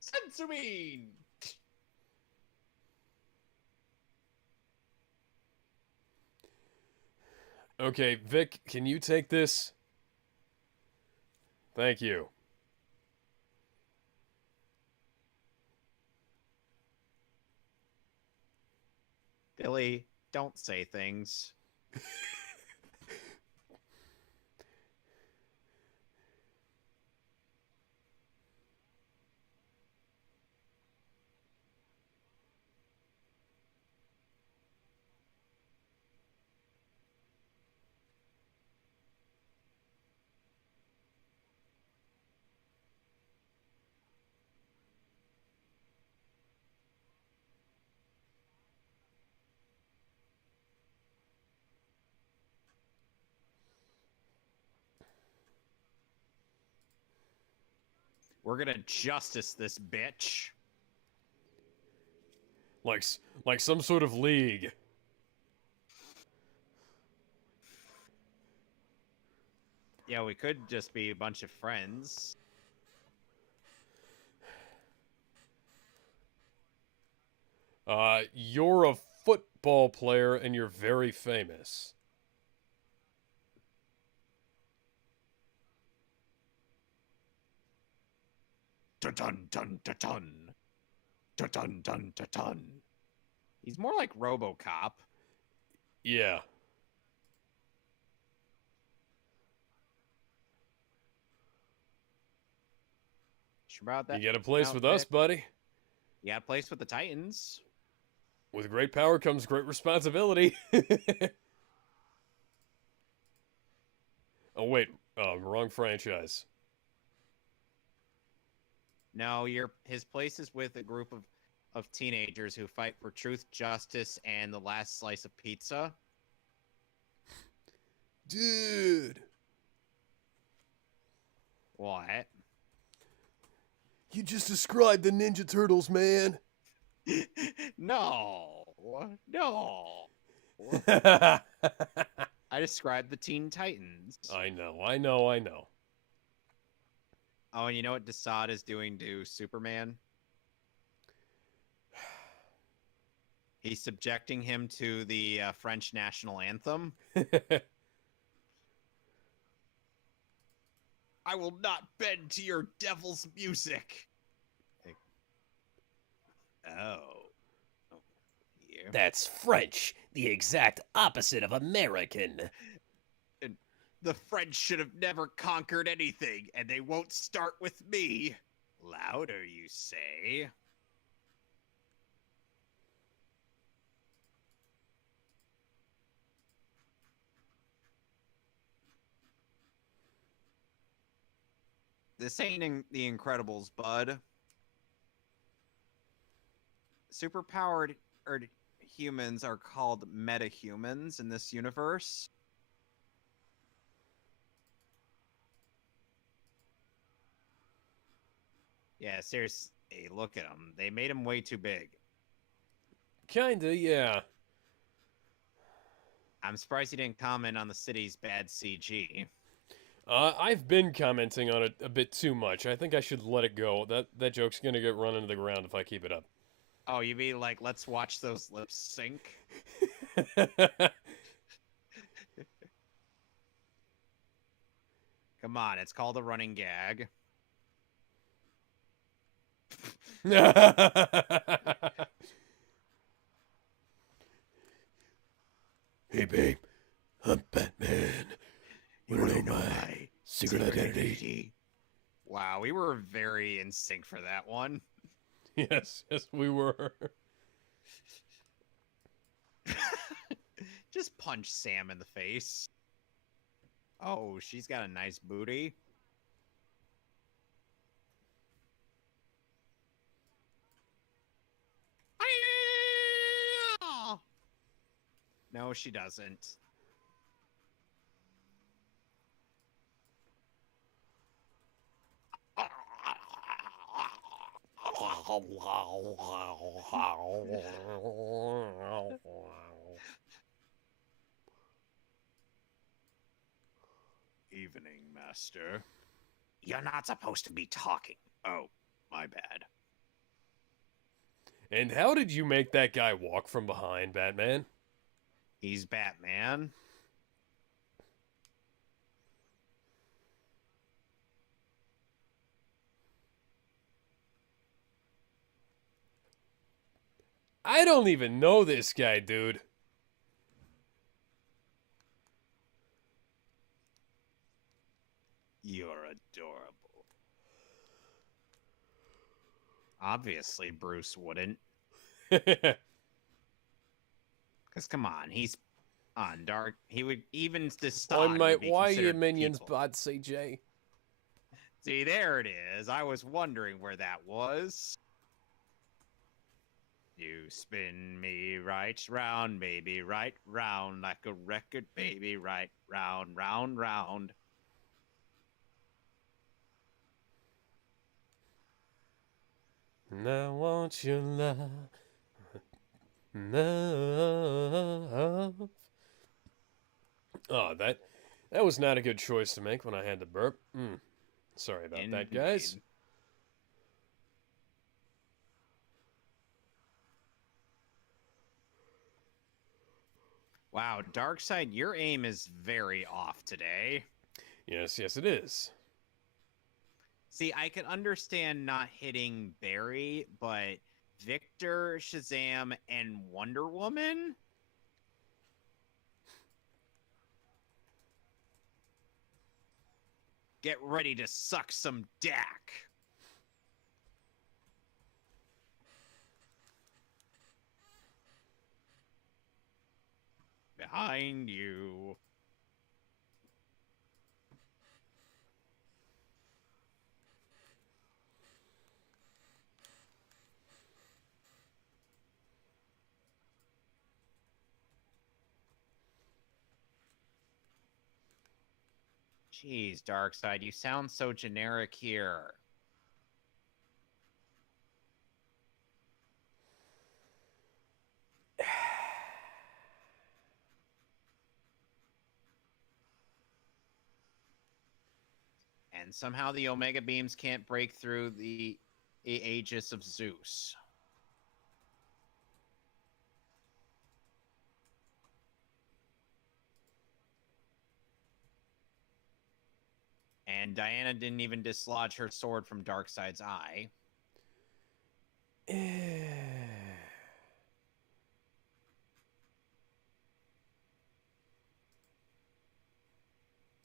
Sensumine! Okay, Vic, can you take this? Thank you. Billy, don't say things. We're gonna justice this bitch. Like some sort of league. Yeah, we could just be a bunch of friends. You're a football player and you're very famous. Dun dun dun dun dun. Dun dun dun dun dun. He's more like RoboCop. Yeah. Sure about that? You get a place with Vic? us, buddy. You got a place with the Titans. With great power comes great responsibility. Oh wait, wrong franchise. No, his place is with a group of teenagers who fight for truth, justice, and the last slice of pizza. Dude, What? you just described the Ninja Turtles, man. No. No. I I described the Teen Titans. know, I know, I know. Oh, and you know what Desaad is doing to Superman? He's subjecting him to the French national anthem. I will not bend to your devil's music. Oh. Yeah. That's French, the exact opposite of American. And the French should have never conquered anything, and they won't start with me. Louder, you say? This ain't in The Incredibles, bud. Superpowered humans are called metahumans in this universe. Yeah, seriously, look at them. They made him way too big. Kinda, yeah. I'm surprised he didn't comment on the city's bad CG. I've been commenting on it a bit too much. I think I should let it go. That joke's gonna get run into the ground if I keep it up. Oh, you mean like, let's watch those lips sync? Come on, it's called a running gag. Hey, babe, I'm Batman. You wanna know my secret identity? Wow, we were very in sync for that one. Yes, we were. Just punch Sam in the face. Oh, she's got a nice booty. No, she doesn't. Evening, Master. You're not supposed to be talking. Oh, my bad. And how did you make that guy walk from behind, Batman? He's Batman. I don't even know this guy, dude. You're adorable. Obviously, Bruce wouldn't. Because, come on, he's on Dark. He would even decide. Why you minions bots, CJ? See, there it is. I was wondering where that was. You spin me right round, baby, right round, like a record, baby, right round, round, round. Now won't you love? Oh, that was not a good choice to make when I had to burp. Sorry about that, guys. Indeed. Wow, Darkseid, your aim is very off today. Yes, it is. See, I can understand not hitting Barry, but Victor, Shazam, and Wonder Woman? Get ready to suck some dack. Behind you. Jeez, Darkseid, you sound so generic here. And somehow the Omega Beams can't break through the Aegis of Zeus. And Diana didn't even dislodge her sword from Darkseid's eye.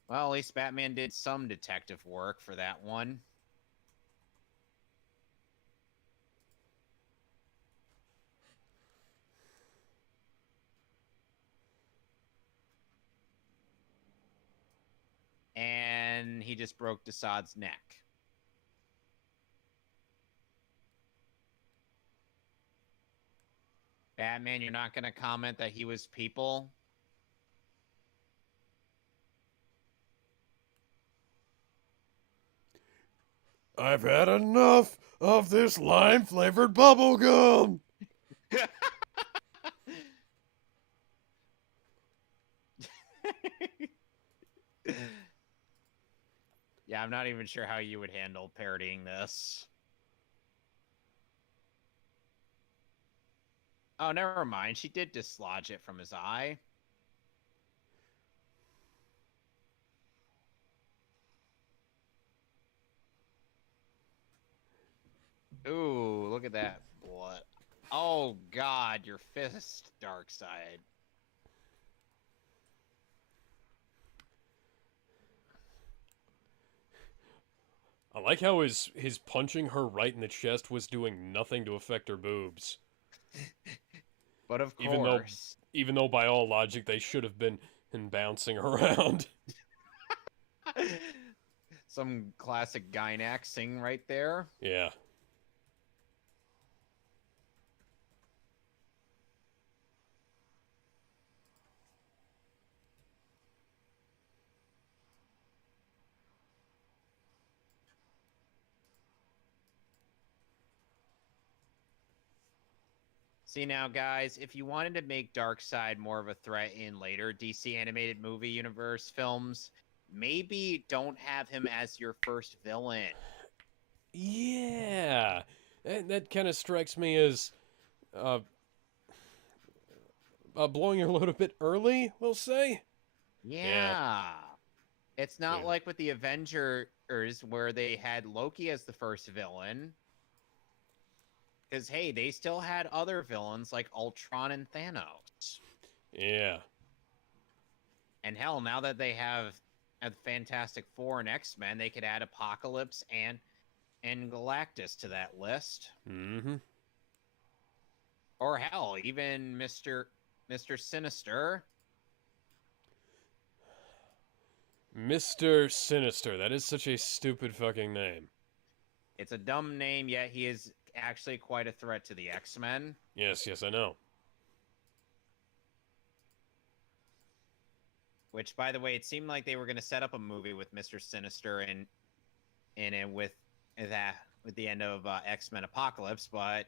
Well, at least Batman did some detective work for that one. And he just broke Desaad's neck. Batman, you're not going to comment that he was people? I've had enough of this lime-flavored bubblegum. Yeah, I'm not even sure how you would handle parodying this. Oh, never mind. She did dislodge it from his eye. Ooh, look at that blood. Oh, God, your fist, Darkseid. I like how his punching her right in the chest was doing nothing to affect her boobs. But of Even course. even though by all logic they should have been bouncing around. Some classic Gynaxing right there. Yeah. See now, guys, if you wanted to make Darkseid more of a threat in later DC animated movie universe films, maybe don't have him as your first villain. Yeah. That kind of strikes me as blowing your load a bit early, we'll say. Yeah. It's not Yeah. like with the Avengers where they had Loki as the first villain. Because, hey, they still had other villains like Ultron and Thanos. Yeah. And hell, now that they have Fantastic Four and X-Men, they could add Apocalypse and Galactus to that list. Mm-hmm. Or hell, even Mr. Sinister. Mr. Sinister. That is such a stupid fucking name. It's a dumb name, yet he is actually quite a threat to the X-Men. Yes, I know. Which, by the way, it seemed like they were going to set up a movie with Mr. Sinister and with the end of X-Men Apocalypse, but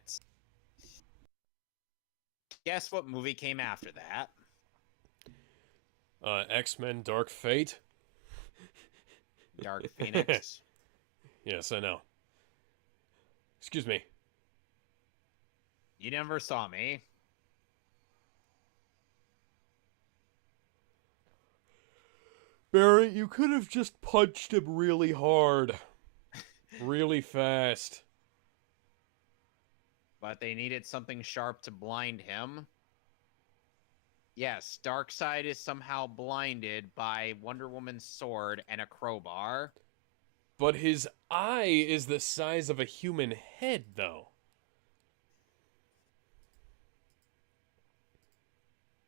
guess what movie came after that? X-Men Dark Fate? Dark Phoenix. Yes, I know. Excuse me. You never saw me. Barry, you could have just punched him really hard. Really fast. But they needed something sharp to blind him. Yes, Darkseid is somehow blinded by Wonder Woman's sword and a crowbar. But his eye is the size of a human head, though.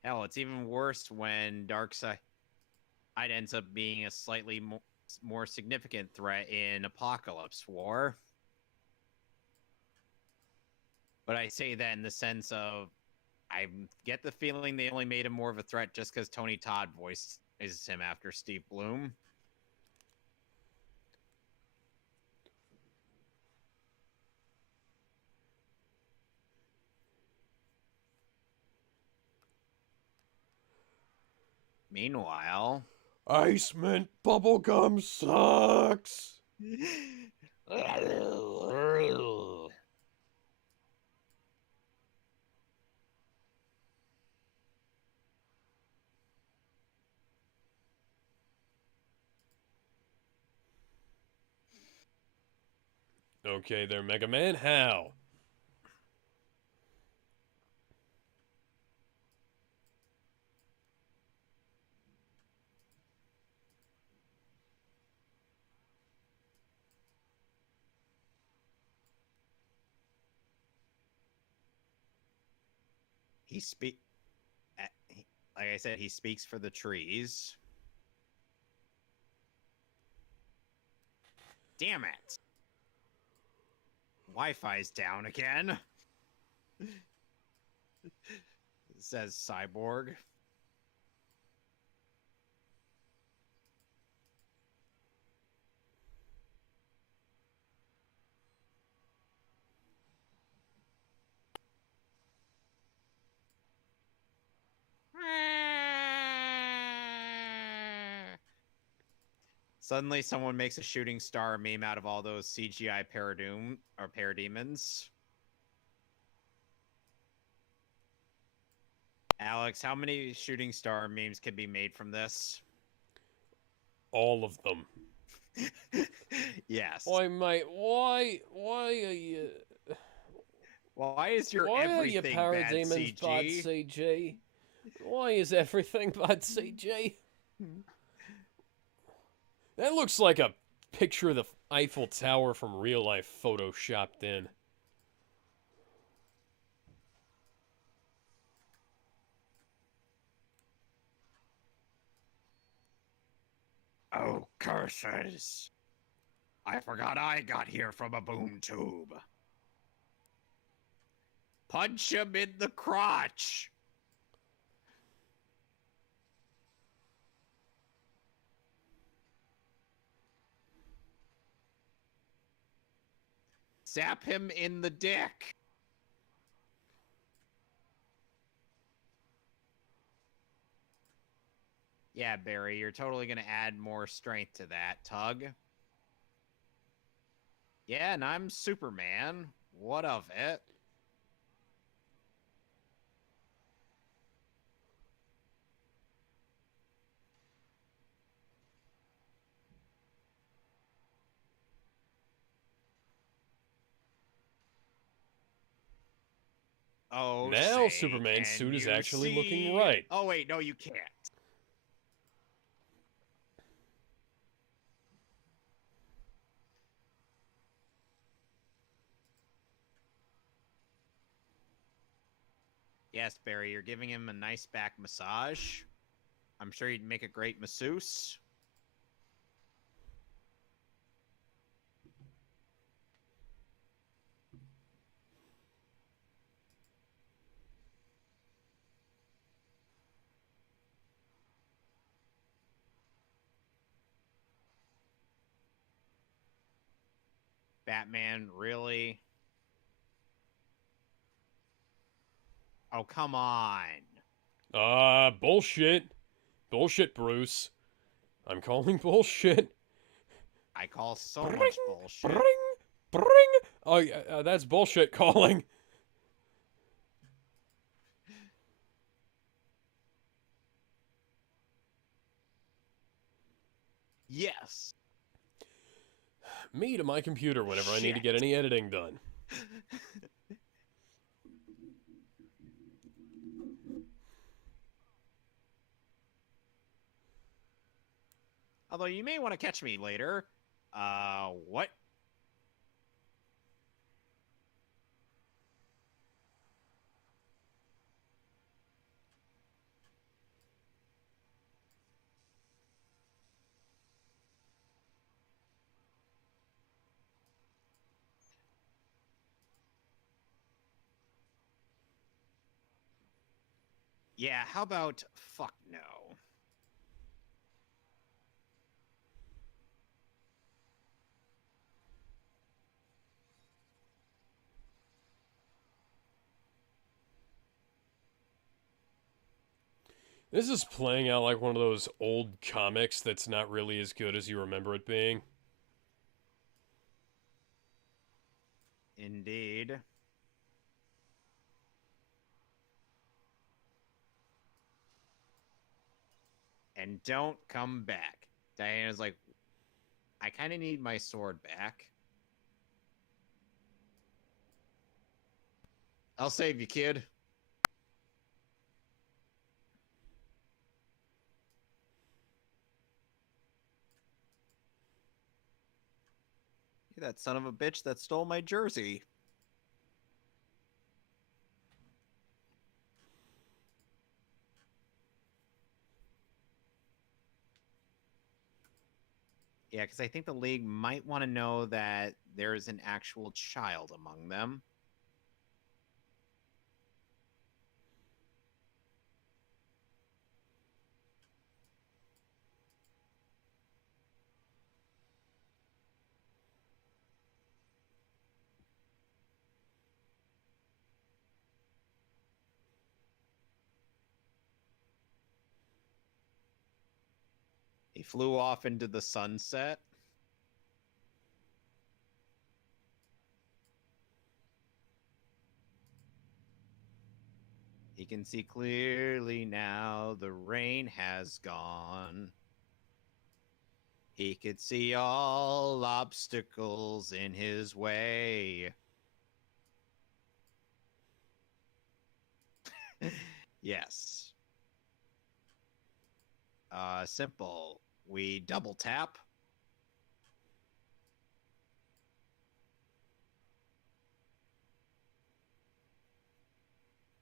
Hell, it's even worse when Darkseid ends up being a slightly more significant threat in Apocalypse War. But I say that in the sense of I get the feeling they only made him more of a threat just because Tony Todd voices him after Steve Bloom. Meanwhile, Ice mint bubblegum sucks. Okay, there, Mega Man. How? he speak. Like I said, he speaks for the trees. Damn it! Wi-Fi's down again. Says Cyborg. Suddenly, someone makes a shooting star meme out of all those CGI parademons. Alex, how many shooting star memes can be made from this? All of them. Yes. Why, mate? Why are you? Why is your Why are your everything bad parademons CG? bad CG? Why is everything bad CG? That looks like a picture of the Eiffel Tower from real life photoshopped in. Oh, curses. I forgot I got here from a boom tube. Punch him in the crotch. Zap him in the dick. Yeah, Barry, you're totally going to add more strength to that, Tug. Yeah, and I'm Superman. What of it? Oh, Now say, Superman's can suit is you actually looking see? right. Oh, wait, no, you can't. Yes, Barry, you're giving him a nice back massage. I'm sure he'd make a great masseuse. Batman, really? Oh, come on. Bullshit. Bullshit, Bruce. I'm calling bullshit. I call so Bring, much bullshit. bring, bring. Oh, yeah, that's bullshit calling. Yes. Me to my computer whenever I need to Shit. get any editing done. Although you may want to catch me later. What? Yeah, how about fuck no? This is playing out like one of those old comics that's not really as good as you remember it being. Indeed. And don't come back. Diana's like, I kind of need my sword back. I'll save you, kid. You're that son of a bitch that stole my jersey. Yeah, because I think the league might want to know that there's an actual child among them. He flew off into the sunset. He can see clearly now the rain has gone. He could see all obstacles in his way. Yes. Simple. We double tap.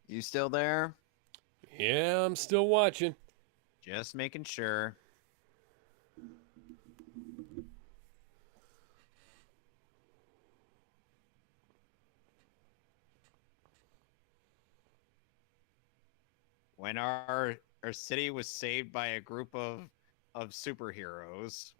You still there? Yeah, I'm still watching. Just making sure. When our city was saved by a group of superheroes.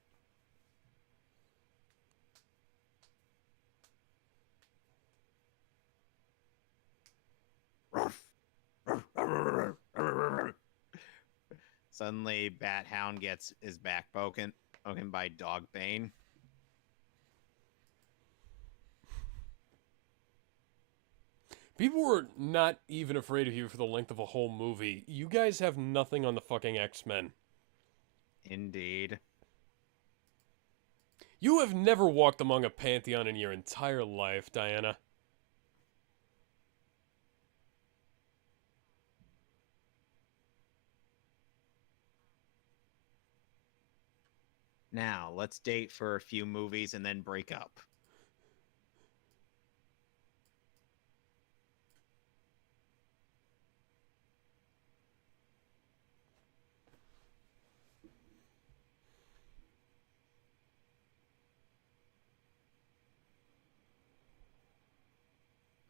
Suddenly, Bat Hound gets his back broken by Dogbane. People were not even afraid of you for the length of a whole movie. You guys have nothing on the fucking X-Men. Indeed. You have never walked among a pantheon in your entire life, Diana. Now, let's date for a few movies and then break up.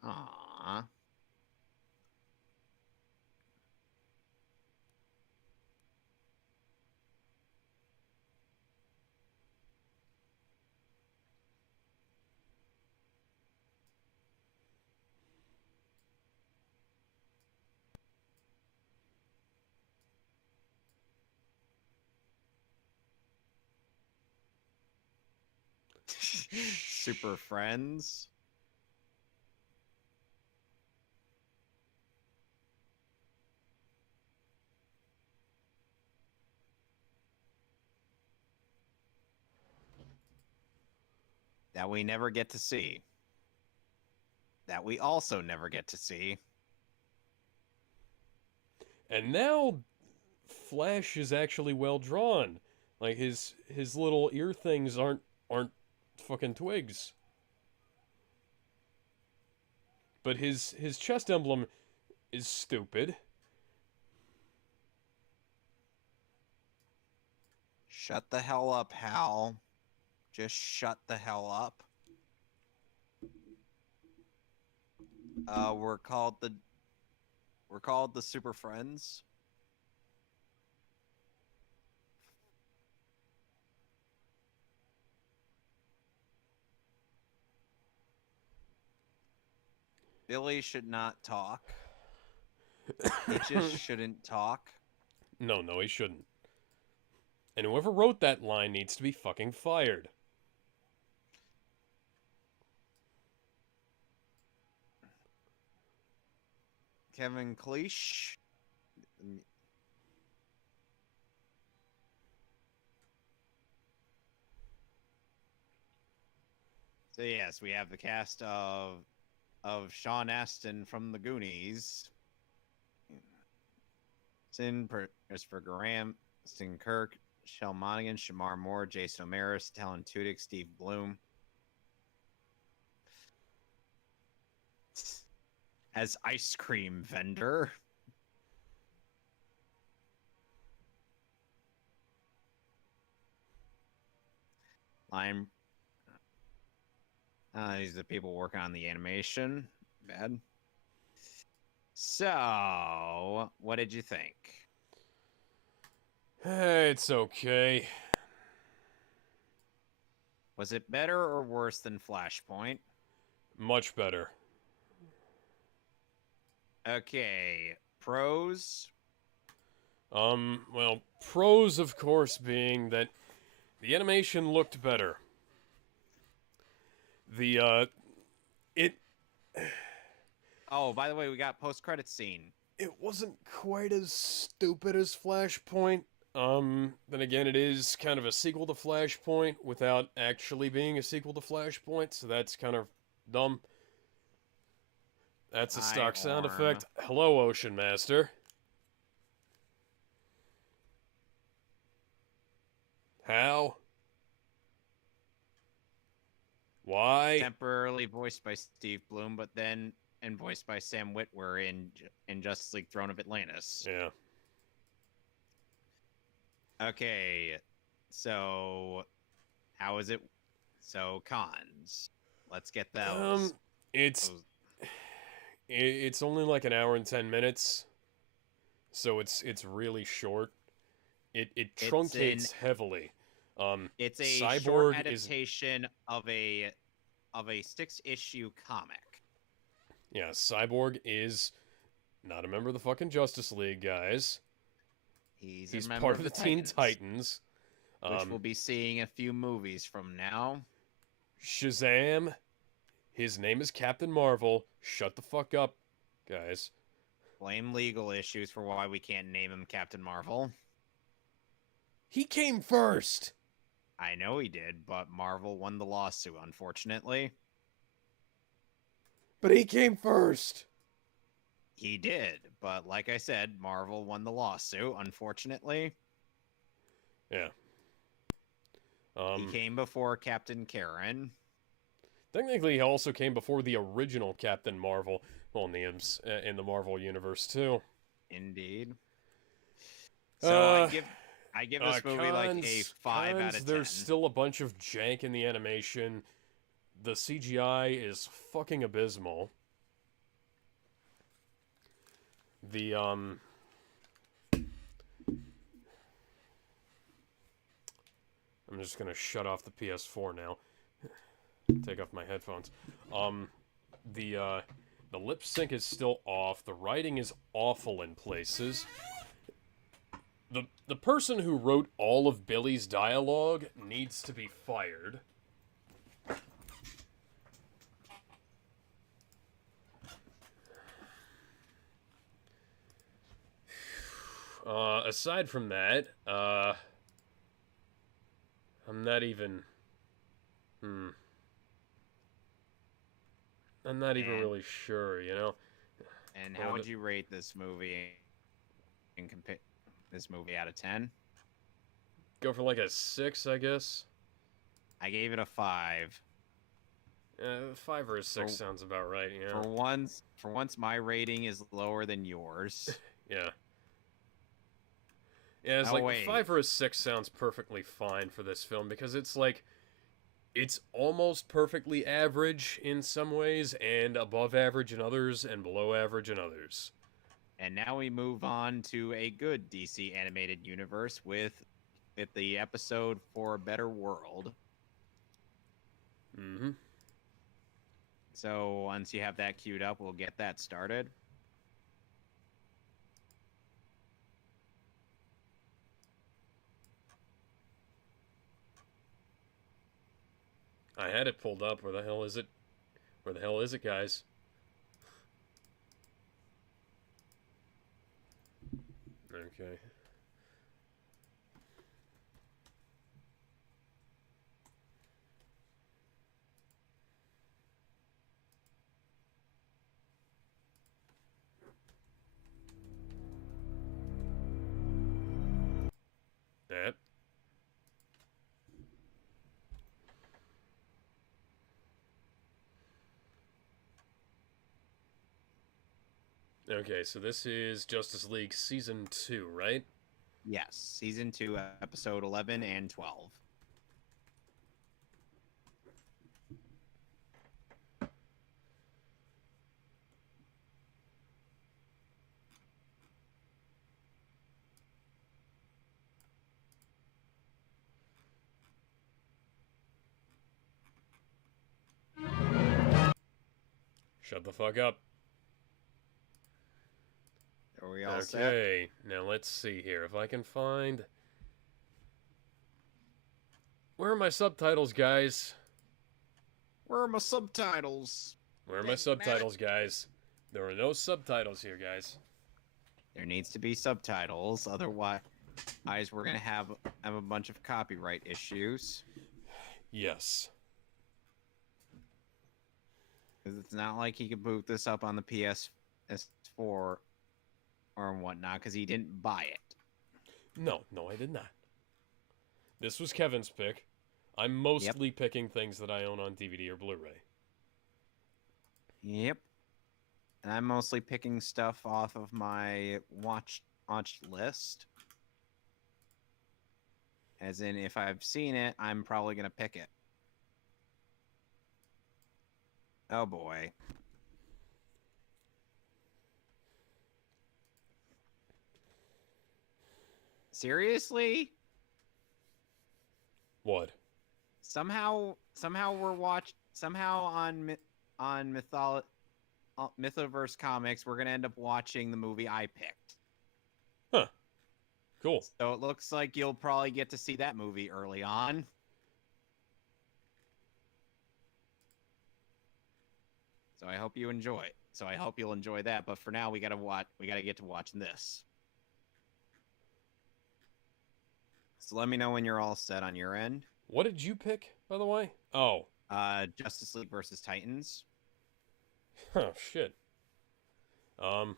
Aww. Super friends. That we never get to see. That we also never get to see. And now Flash is actually well drawn. Like his little ear things aren't fucking twigs. But his chest emblem is stupid. Shut the hell up, Hal. Just shut the hell up. We're called the Super Friends. Billy should not talk. He just shouldn't talk. No, he shouldn't. And whoever wrote that line needs to be fucking fired. Kevin Cleach. So yes, we have the cast of Sean Astin from The Goonies, Christopher Graham, Stin Kirk, Shel Monaghan, Shamar Moore, Jason O'Mara, Talon Tudyk, Steve Bloom. As ice cream vendor. Line. These are the people working on the animation. Bad. So, what did you think? It's okay. Was it better or worse than Flashpoint? Much better. Okay, pros. Well, pros, of course, being that the animation looked better. It Oh, by the way, we got post-credit scene. it wasn't quite as stupid as Flashpoint. Then again, it is kind of a sequel to Flashpoint without actually being a sequel to Flashpoint, so that's kind of dumb. That's a Hi, stock sound Orm. effect. Hello, Ocean Master. How? Why? Temporarily voiced by Steve Bloom, but then and voiced by Sam Witwer in Justice League: Throne of Atlantis. Yeah. Okay, so how is it? So cons. Let's get those. It's those- it's only like an hour and 10 minutes, so it's really short. It It's truncates heavily. It's a Cyborg short is adaptation of a 6-issue comic. yeah. Cyborg is not a member of the fucking Justice League, guys. He's He's a member part of of the Teen Titans. which we'll be seeing a few movies from now. Shazam. His name is Captain Marvel. Shut the fuck up, guys. Blame legal issues for why we can't name him Captain Marvel. He came first. I know he did, but Marvel won the lawsuit, unfortunately. But he came first. He did, but like I said, Marvel won the lawsuit, unfortunately. Yeah. He came before Captain Karen. Technically, he also came before the original Captain Marvel. Well, in the Marvel universe too. Indeed. So I give this movie like a Cons, 5 out cons, of 10. There's still a bunch of jank in the animation. The CGI is fucking abysmal. I'm just gonna shut off the PS4 now. Take off my headphones. The lip sync is still off. The writing is awful in places. The person who wrote all of Billy's dialogue needs to be fired. Aside from that, I'm not even. I'm not even really sure, you know. And how would you rate this movie and compare this movie out of 10? Go for like a 6, I guess. I gave it a 5. 5 or a 6 sounds about right. Yeah. For once, my rating is lower than yours. Yeah. Yeah, it's Oh, like wait. 5 or a 6 sounds perfectly fine for this film because it's like it's almost perfectly average in some ways and above average in others and below average in others. And now we move on to a good DC animated universe with the episode For a Better World. Mm-hmm. So once you have that queued up, we'll get that started. I had it pulled up. Where the hell is it? Where the hell is it, guys? Okay. That. Okay, so this is Justice League Season 2, right? Yes, season 2, episode 11 and 12. Shut the fuck up. Are we all set? Okay, now let's see here. If I can find... Where are my subtitles, guys? Where are my subtitles? Where are my subtitles, guys? There are no subtitles here, guys. There needs to be subtitles, otherwise we're gonna have a bunch of copyright issues. Yes. 'Cause it's not like he could boot this up on the PS4 or whatnot, because he didn't buy it. No, I did not. This was Kevin's pick. I'm mostly picking things that I own on DVD or Blu-ray. Yep. And I'm mostly picking stuff off of my watched list. As in, if I've seen it, I'm probably gonna pick it. Oh boy. Seriously? What? Somehow on Mythoverse Comics, we're gonna end up watching the movie I picked. Huh. Cool. So it looks like you'll probably get to see that movie early on. So I hope you enjoy it. So I hope you'll enjoy that. But for now, we gotta get to watching this. So let me know when you're all set on your end. What did you pick, by the way? Oh. Justice League versus Titans. Huh, shit. I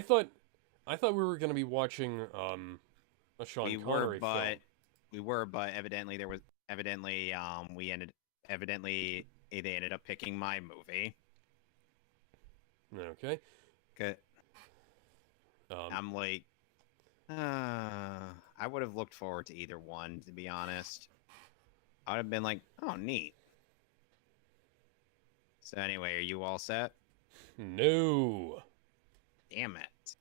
thought we were going to be watching a Sean Connery film. We were, but evidently they ended up picking my movie. Okay. Okay. I'm like, I would have looked forward to either one, to be honest. I would have been like, oh, neat. So anyway, are you all set? No. Damn it.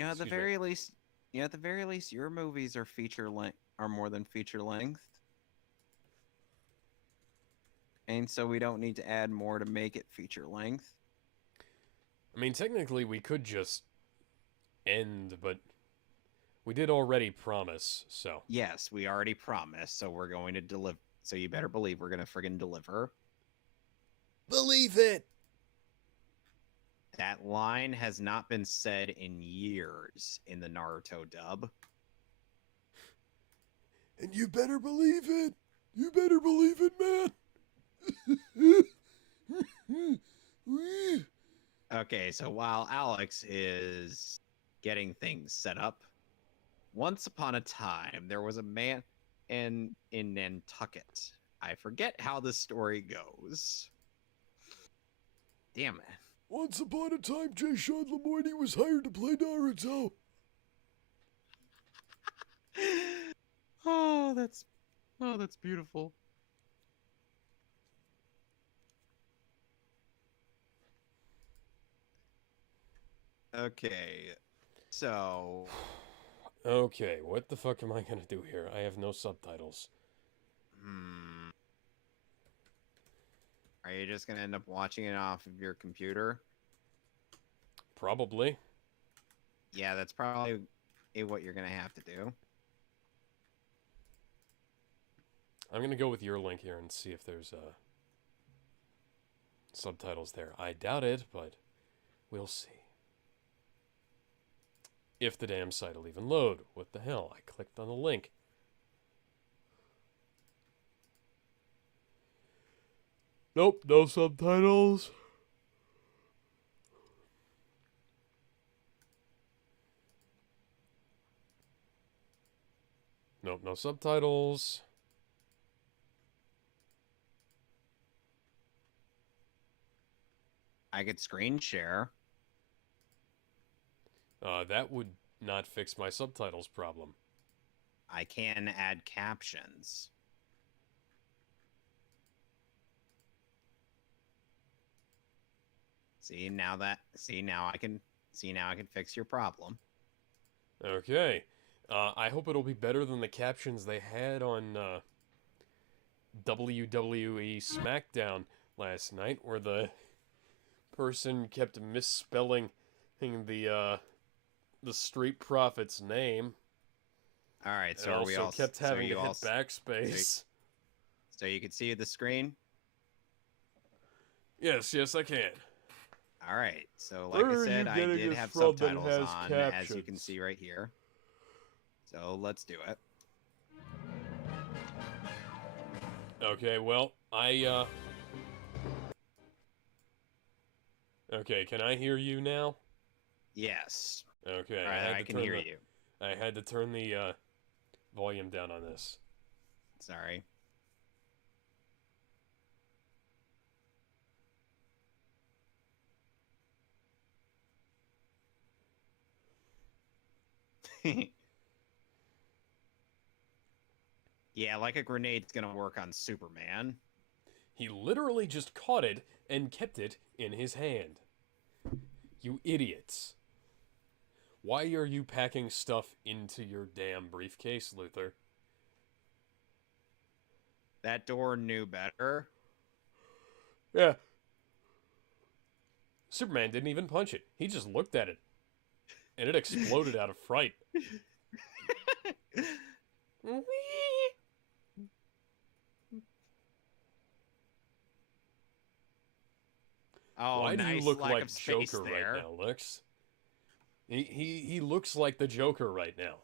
At the very least, your movies are are more than feature length. And so we don't need to add more to make it feature length. I mean, technically we could just end, but we did already promise, so. Yes, we already promised, so we're going to deliver. So you better believe we're going to friggin' deliver. Believe it! That line has not been said in years in the Naruto dub. And you better believe it! You better believe it, man! Okay, so while Alex is getting things set up, once upon a time, there was a man in Nantucket. I forget how the story goes. Damn it. Once upon a time, Jay Sean Lamorty was hired to play Naruto. Oh, that's beautiful. Okay, so... Okay, what the fuck am I gonna do here? I have no subtitles. Are you just gonna end up watching it off of your computer? Probably. Yeah, that's probably what you're gonna have to do. I'm gonna go with your link here and see if there's subtitles there. I doubt it, but we'll see. If the damn site will even load. What the hell? I clicked on the link. Nope, no subtitles. Nope, no subtitles. I could screen share. That would not fix my subtitles problem. I can add captions. Now I can fix your problem. Okay. I hope it'll be better than the captions they had on WWE SmackDown last night, where the person kept misspelling the Street Profit's name. All right, so and are we also all kept having to hit all backspace. so you can see the screen? Yes, I can. All right. So like Where are I said, you I getting did this have from that subtitles has on, as you can captions? see right here. So let's do it. Okay, well, Okay, can I hear you now? Yes. Okay, All right, I can hear you. I had to turn the volume down on this. Sorry. Yeah, like a grenade's gonna work on Superman. He literally just caught it and kept it in his hand. You idiots. Why are you packing stuff into your damn briefcase, Luther? That door knew better. Yeah. Superman didn't even punch it. He just looked at it. And it exploded out of fright. Oh, Why do you nice look lack like of space Joker there. right now, Lex? He looks like the Joker right now.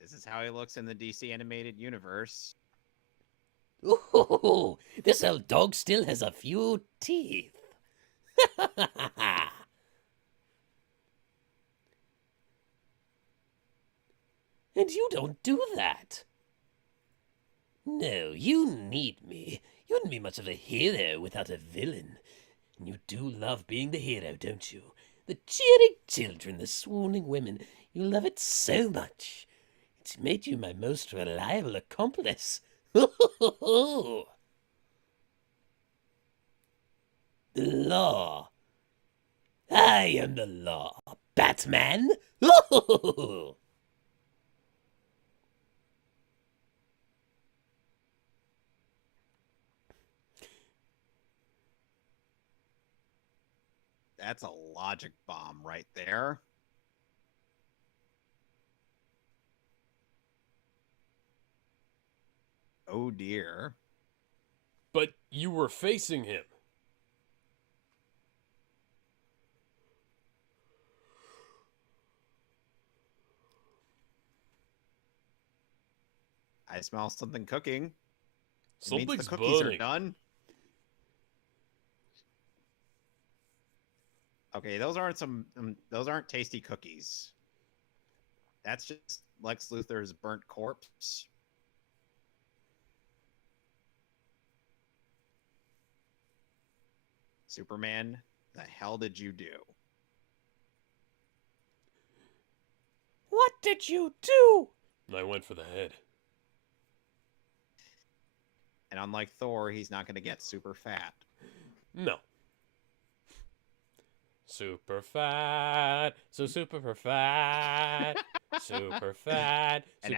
This is how he looks in the DC animated universe. Oh, this old dog still has a few teeth. And you don't do that. No, you need me. You wouldn't be much of a hero without a villain. And you do love being the hero, don't you? The cheering children, the swooning women. You love it so much. It's made you my most reliable accomplice. The law. I am the law. Batman. That's a logic bomb right there. Oh dear. But you were facing him. I smell something cooking. It means Something's the cookies burning. are done. Okay, those aren't tasty cookies. That's just Lex Luthor's burnt corpse. Superman, the hell did you do? What did you do? I went for the head. And unlike Thor, he's not going to get super fat. No. Super fat. So super fat. Super fat. And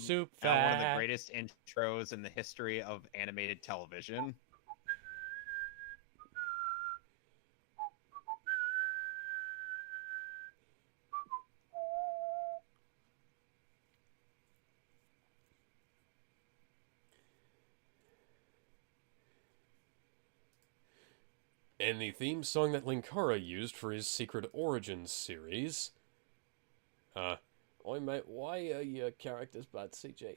Super now fat. one of the greatest intros in the history of animated television. And the theme song that Linkara used for his Secret Origins series. Oi mate, why are your characters bad, CJ?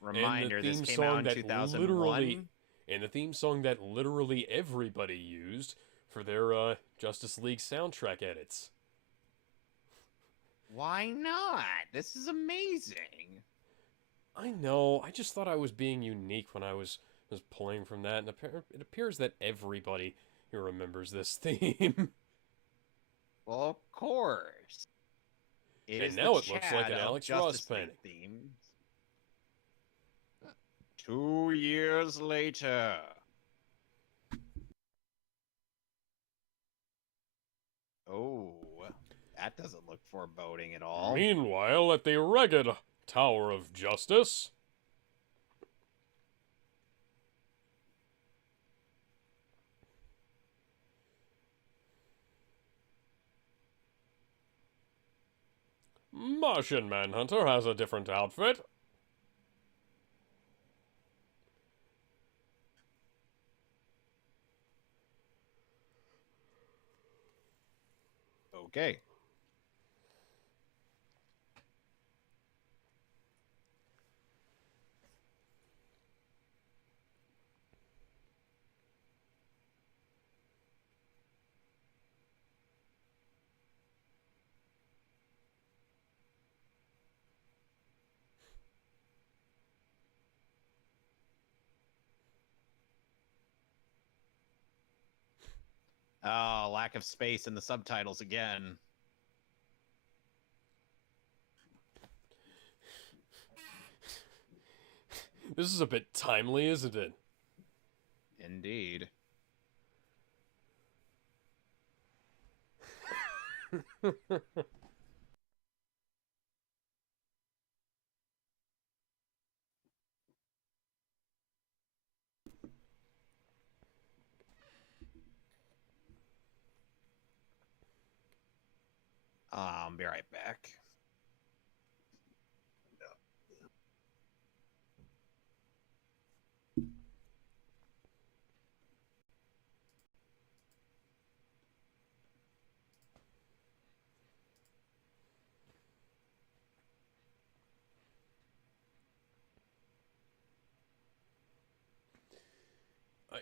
Reminder, this came out Song in that 2001. and the theme song that literally everybody used for their Justice League soundtrack edits. Why not? This is amazing. I know. I just thought I was being unique when I was pulling from that, and it appears that everybody here remembers this theme. Well, of course. It And is now the it looks like Chad an of Alex Ross Justice League painting. theme. 2 years later. Oh, that doesn't look foreboding at all. Meanwhile, at the Ragged Tower of Justice. Martian Manhunter has a different outfit. Okay. Oh, lack of space in the subtitles again. This is a bit timely, isn't it? Indeed. I'll be right back.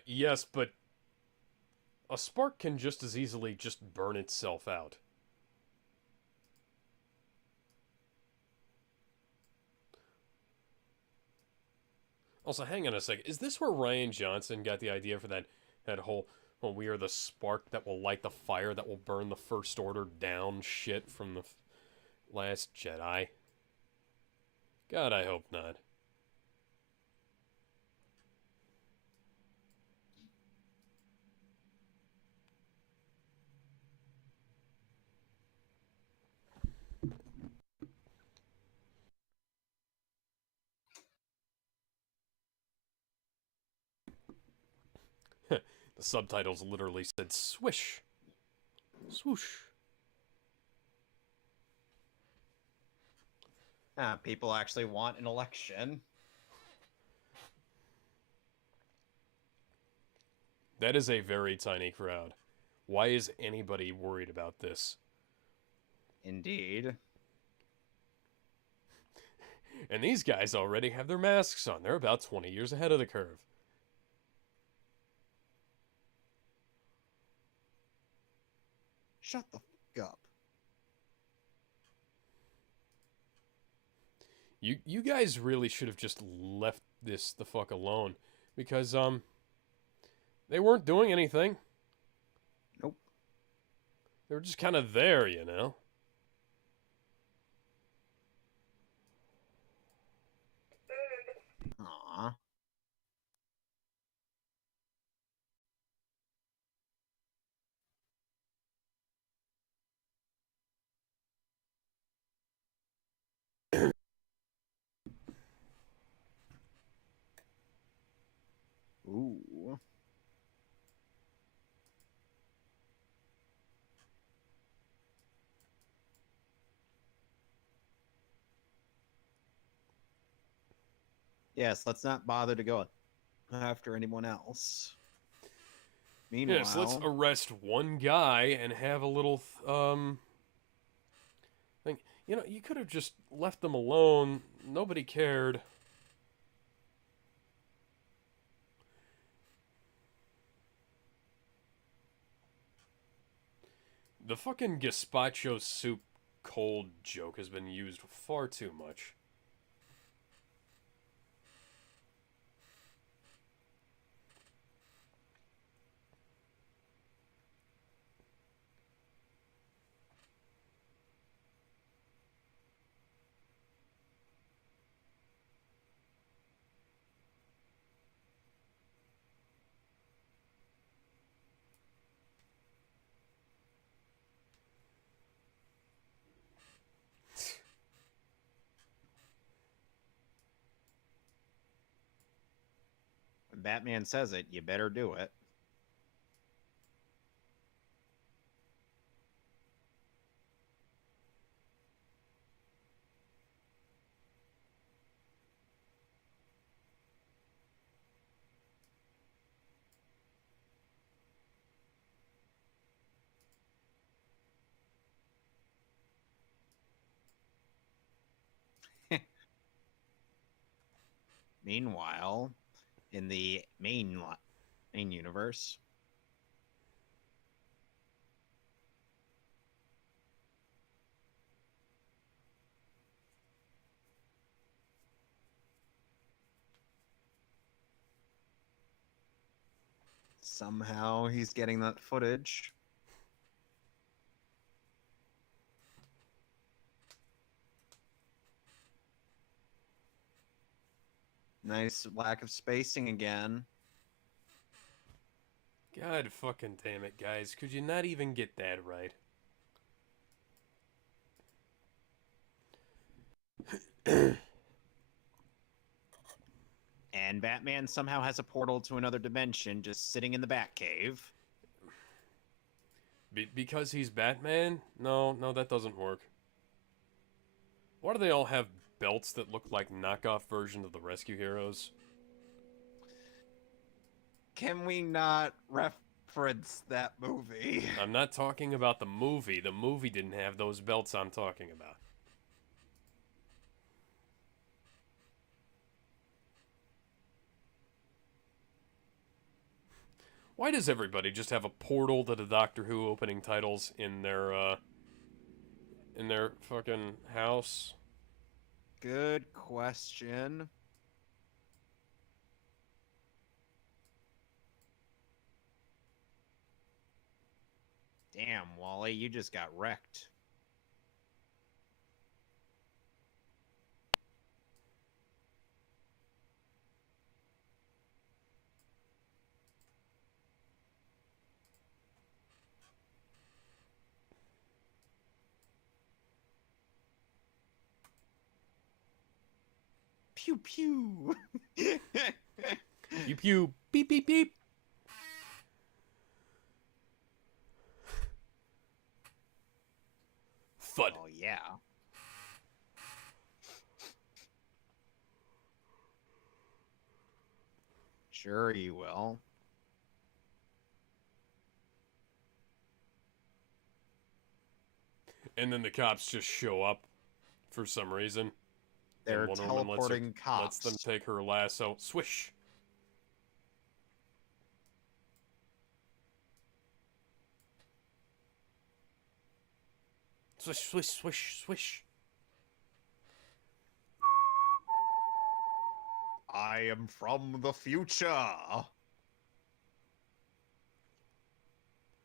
Yes, but a spark can just as easily just burn itself out. Also, hang on a second. Is this where Rian Johnson got the idea for that whole "well, we are the spark that will light the fire that will burn the First Order down" shit from the Last Jedi? God, I hope not. The subtitles literally said swish. Swoosh. People actually want an election. That is a very tiny crowd. Why is anybody worried about this? Indeed. And these guys already have their masks on. They're about 20 years ahead of the curve. Shut the fuck up. You guys really should have just left this the fuck alone. Because, they weren't doing anything. Nope. They were just kind of there, you know? Aww. Ooh. Yes, let's not bother to go after anyone else. Yes, let's Meanwhile, arrest one guy and have a little thing. You know, you could have just left them alone. Nobody cared. The fucking gazpacho soup cold joke has been used far too much. when Batman says it, you better do it. Meanwhile, in the main universe, somehow he's getting that footage. Nice lack of spacing again. God fucking damn it, guys. Could you not even get that right? And Batman somehow has a portal to another dimension just sitting in the Batcave. Because he's Batman? No, no, that doesn't work. Why do they all have belts that look like knockoff versions of the Rescue Heroes? Can we not reference that movie? I'm not talking about the movie. The movie didn't have those belts I'm talking about. Why does everybody just have a portal to the Doctor Who opening titles in their fucking house? Good question. Damn, Wally, you just got wrecked. Pew pew. Pew pew, beep beep beep. Thud. Oh yeah. Sure you will. And then the cops just show up for some reason. They're And Wonder Woman teleporting lets them cops. take her lasso. Swish. Swish, swish, swish, swish. I am from the future.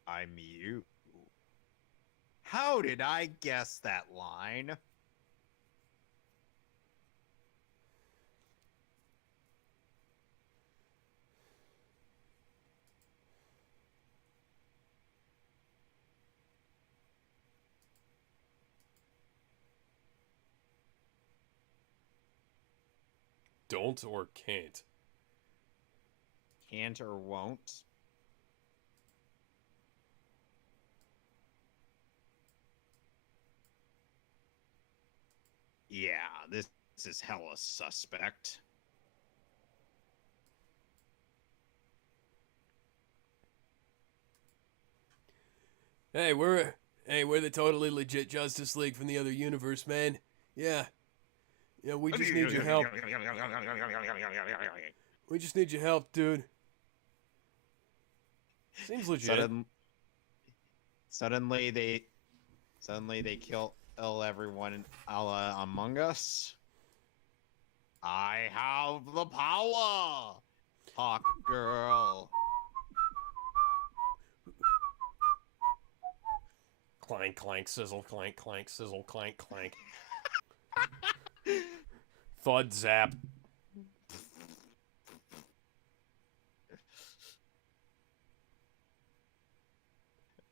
I'm you. How did I guess that line? Don't or can't. Can't or won't? Yeah, this is hella suspect. Hey, we're the totally legit Justice League from the other universe, man. Yeah. Yeah, we just need your help. We just need your help, dude. Seems legit. Suddenly they kill everyone among us. I have the power, Hawk Girl. Clank, clank, sizzle, clank, clank, sizzle, clank, clank. Thud, zap.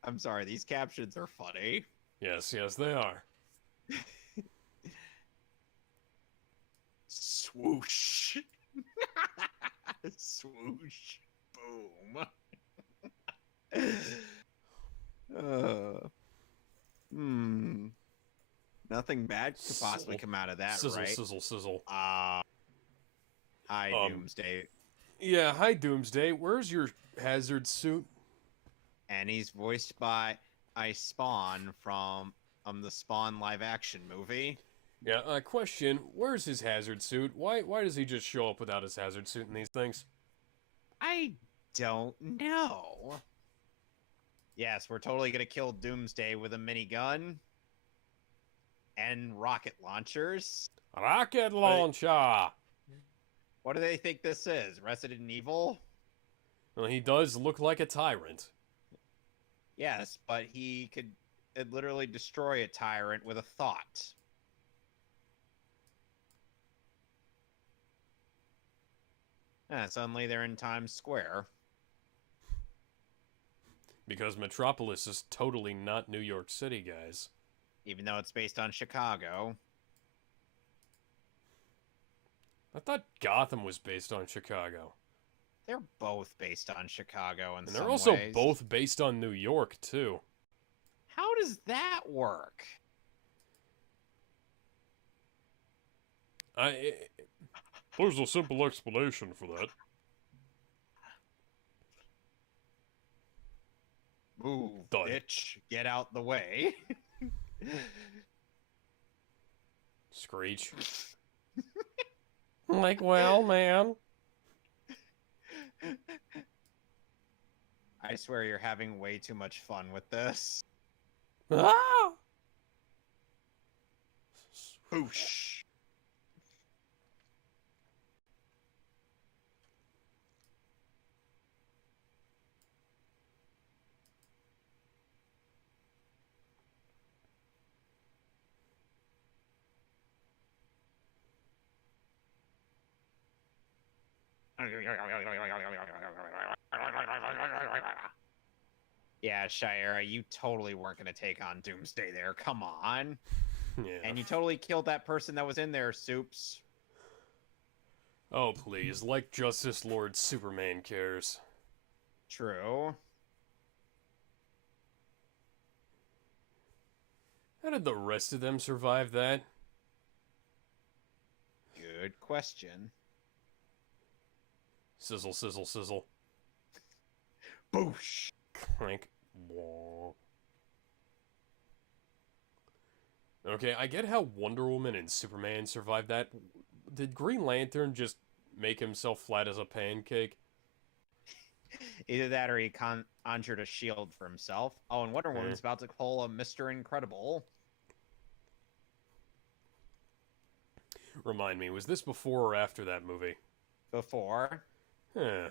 I'm sorry, these captions are funny. Yes, yes, they are. Swoosh. Swoosh. Boom. uh, Nothing bad could possibly come out of that, sizzle, right? Sizzle, sizzle, Hi, Doomsday. Yeah, hi, Doomsday. Where's your hazard suit? And he's voiced by Spawn from the Spawn live action movie. Yeah, question, where's his hazard suit? Why does he just show up without his hazard suit in these things? I don't know. Yes, we're totally gonna kill Doomsday with a minigun and rocket launchers. Rocket launcher! What do they think this is? Resident Evil? Well, he does look like a tyrant. Yes, but he could literally destroy a tyrant with a thought. Suddenly they're in Times Square. Because Metropolis is totally not New York City, guys. Even though it's based on Chicago. I thought Gotham was based on Chicago. They're both based on Chicago in some ways. And they're also both based on New York, too. How does that work? There's a simple explanation for that. Move, bitch. Get out the way. Screech. Like, well, man. I swear you're having way too much fun with this. Ah! Whoosh. Yeah, Shira, you totally weren't going to take on Doomsday there. Come on. Yeah. And you totally killed that person that was in there, Soups. Oh, please. Like Justice Lord Superman cares. True. How did the rest of them survive that? Good question. Sizzle, sizzle, sizzle. Boosh. Clank. Okay, I get how Wonder Woman and Superman survived that. Did Green Lantern just make himself flat as a pancake? Either that or he conjured a shield for himself. Oh, and Wonder Woman's about to pull a Mr. Incredible. Remind me, was this before or after that movie? Before. Huh.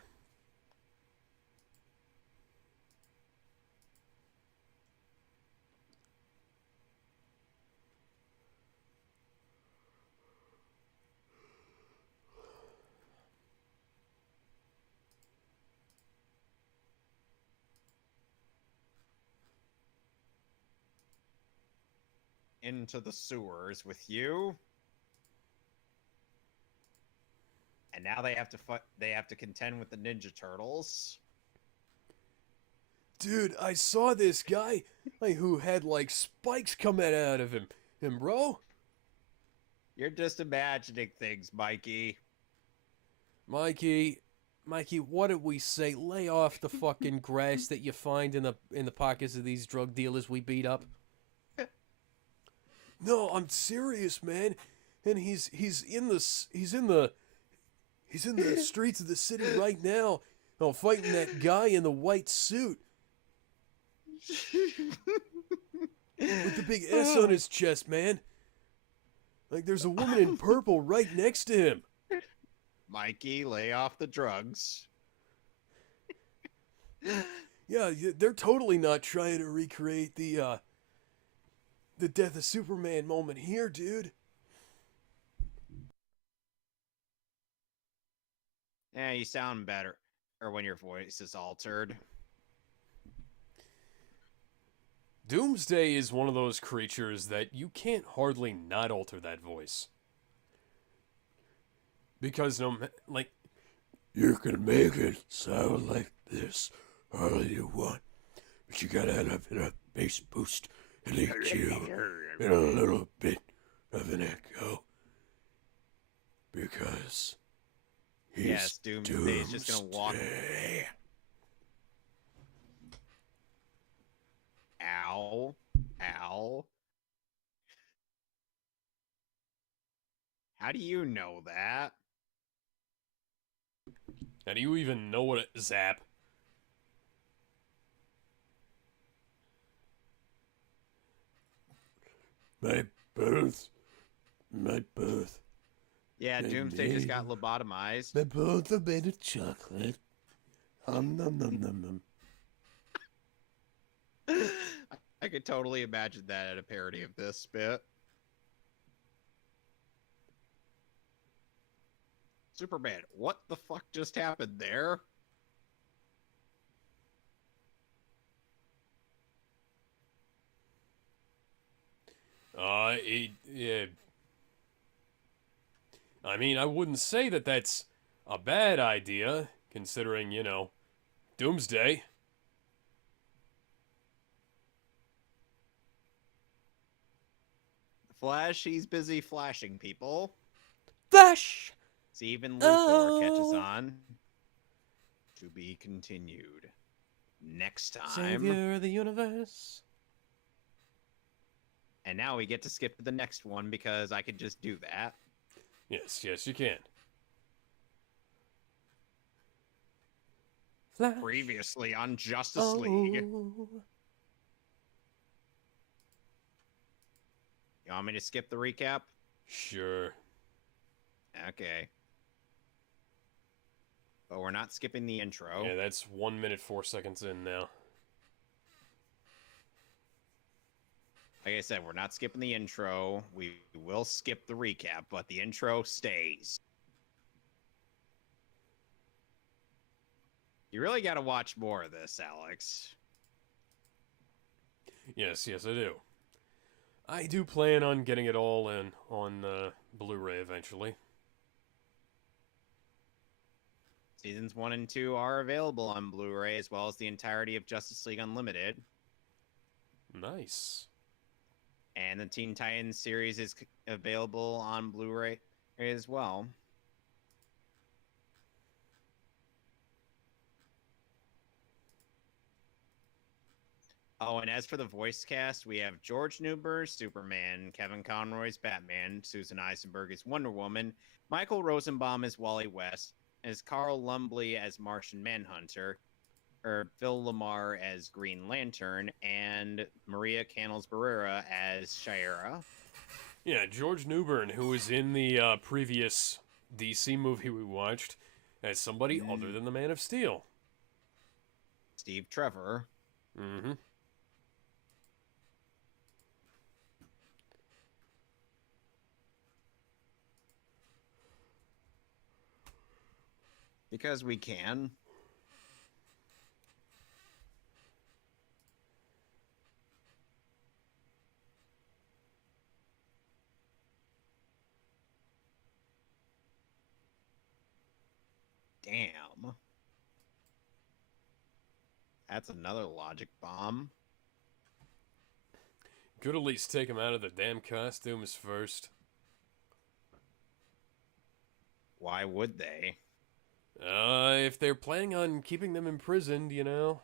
Into the sewers with you. And now they have to contend with the Ninja Turtles. Dude, I saw this guy who had like spikes coming out of him, bro. You're just imagining things, Mikey. Mikey, Mikey, what did we say? Lay off the fucking grass that you find in the pockets of these drug dealers we beat up. No, I'm serious, man. And he's in the streets of the city right now. Oh, fighting that guy in the white suit with the big S on his chest, man. Like there's a woman in purple right next to him. Mikey, lay off the drugs. Yeah, they're totally not trying to recreate the death of Superman moment here, dude. Yeah, you sound better. Or when your voice is altered. Doomsday is one of those creatures that you can't hardly not alter that voice. Because like, you can make it sound like this all you want, but you gotta have a bass boost and EQ and a little bit of an echo. Because he's Doomsday is just gonna walk. Ow. Ow. How do you know that? How do you even know what a zap? My birth. Yeah, Doomsday just got lobotomized. My birth are made of chocolate. Nom nom nom. I could totally imagine that at a parody of this bit. Superman, what the fuck just happened there? Yeah. I mean, I wouldn't say that that's a bad idea, considering, Doomsday. Flash, he's busy flashing people. Flash! See, even Luthor catches on. To be continued. Next time. Savior of the universe. And now we get to skip to the next one because I could just do that. Yes, you can. Flash. Previously on Justice League. You want me to skip the recap? Sure. Okay. But we're not skipping the intro. Yeah, that's 1 minute 4 seconds in now. Like I said, we're not skipping the intro. We will skip the recap, but the intro stays. You really got to watch more of this, Alex. Yes, I do. I do plan on getting it all in on Blu-ray eventually. Seasons 1 and 2 are available on Blu-ray, as well as the entirety of Justice League Unlimited. Nice. And the Teen Titans series is available on Blu-ray as well. Oh, and as for the voice cast, we have George Newber, Superman, Kevin Conroy's Batman, Susan Eisenberg as Wonder Woman, Michael Rosenbaum as Wally West, as Carl Lumbly as Martian Manhunter, Phil Lamar as Green Lantern, and Maria Canals-Barrera as Shira. Yeah, George Newbern, who was in the previous DC movie we watched, as somebody other than the Man of Steel. Steve Trevor. Mm-hmm. Because we can. Damn. That's another logic bomb. Could at least take him out of the damn costumes first. Why would they? If they're planning on keeping them imprisoned, you know.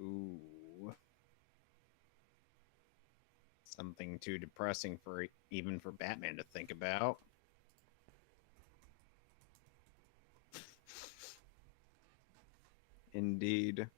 Ooh. Something too depressing for even for Batman to think about. Indeed.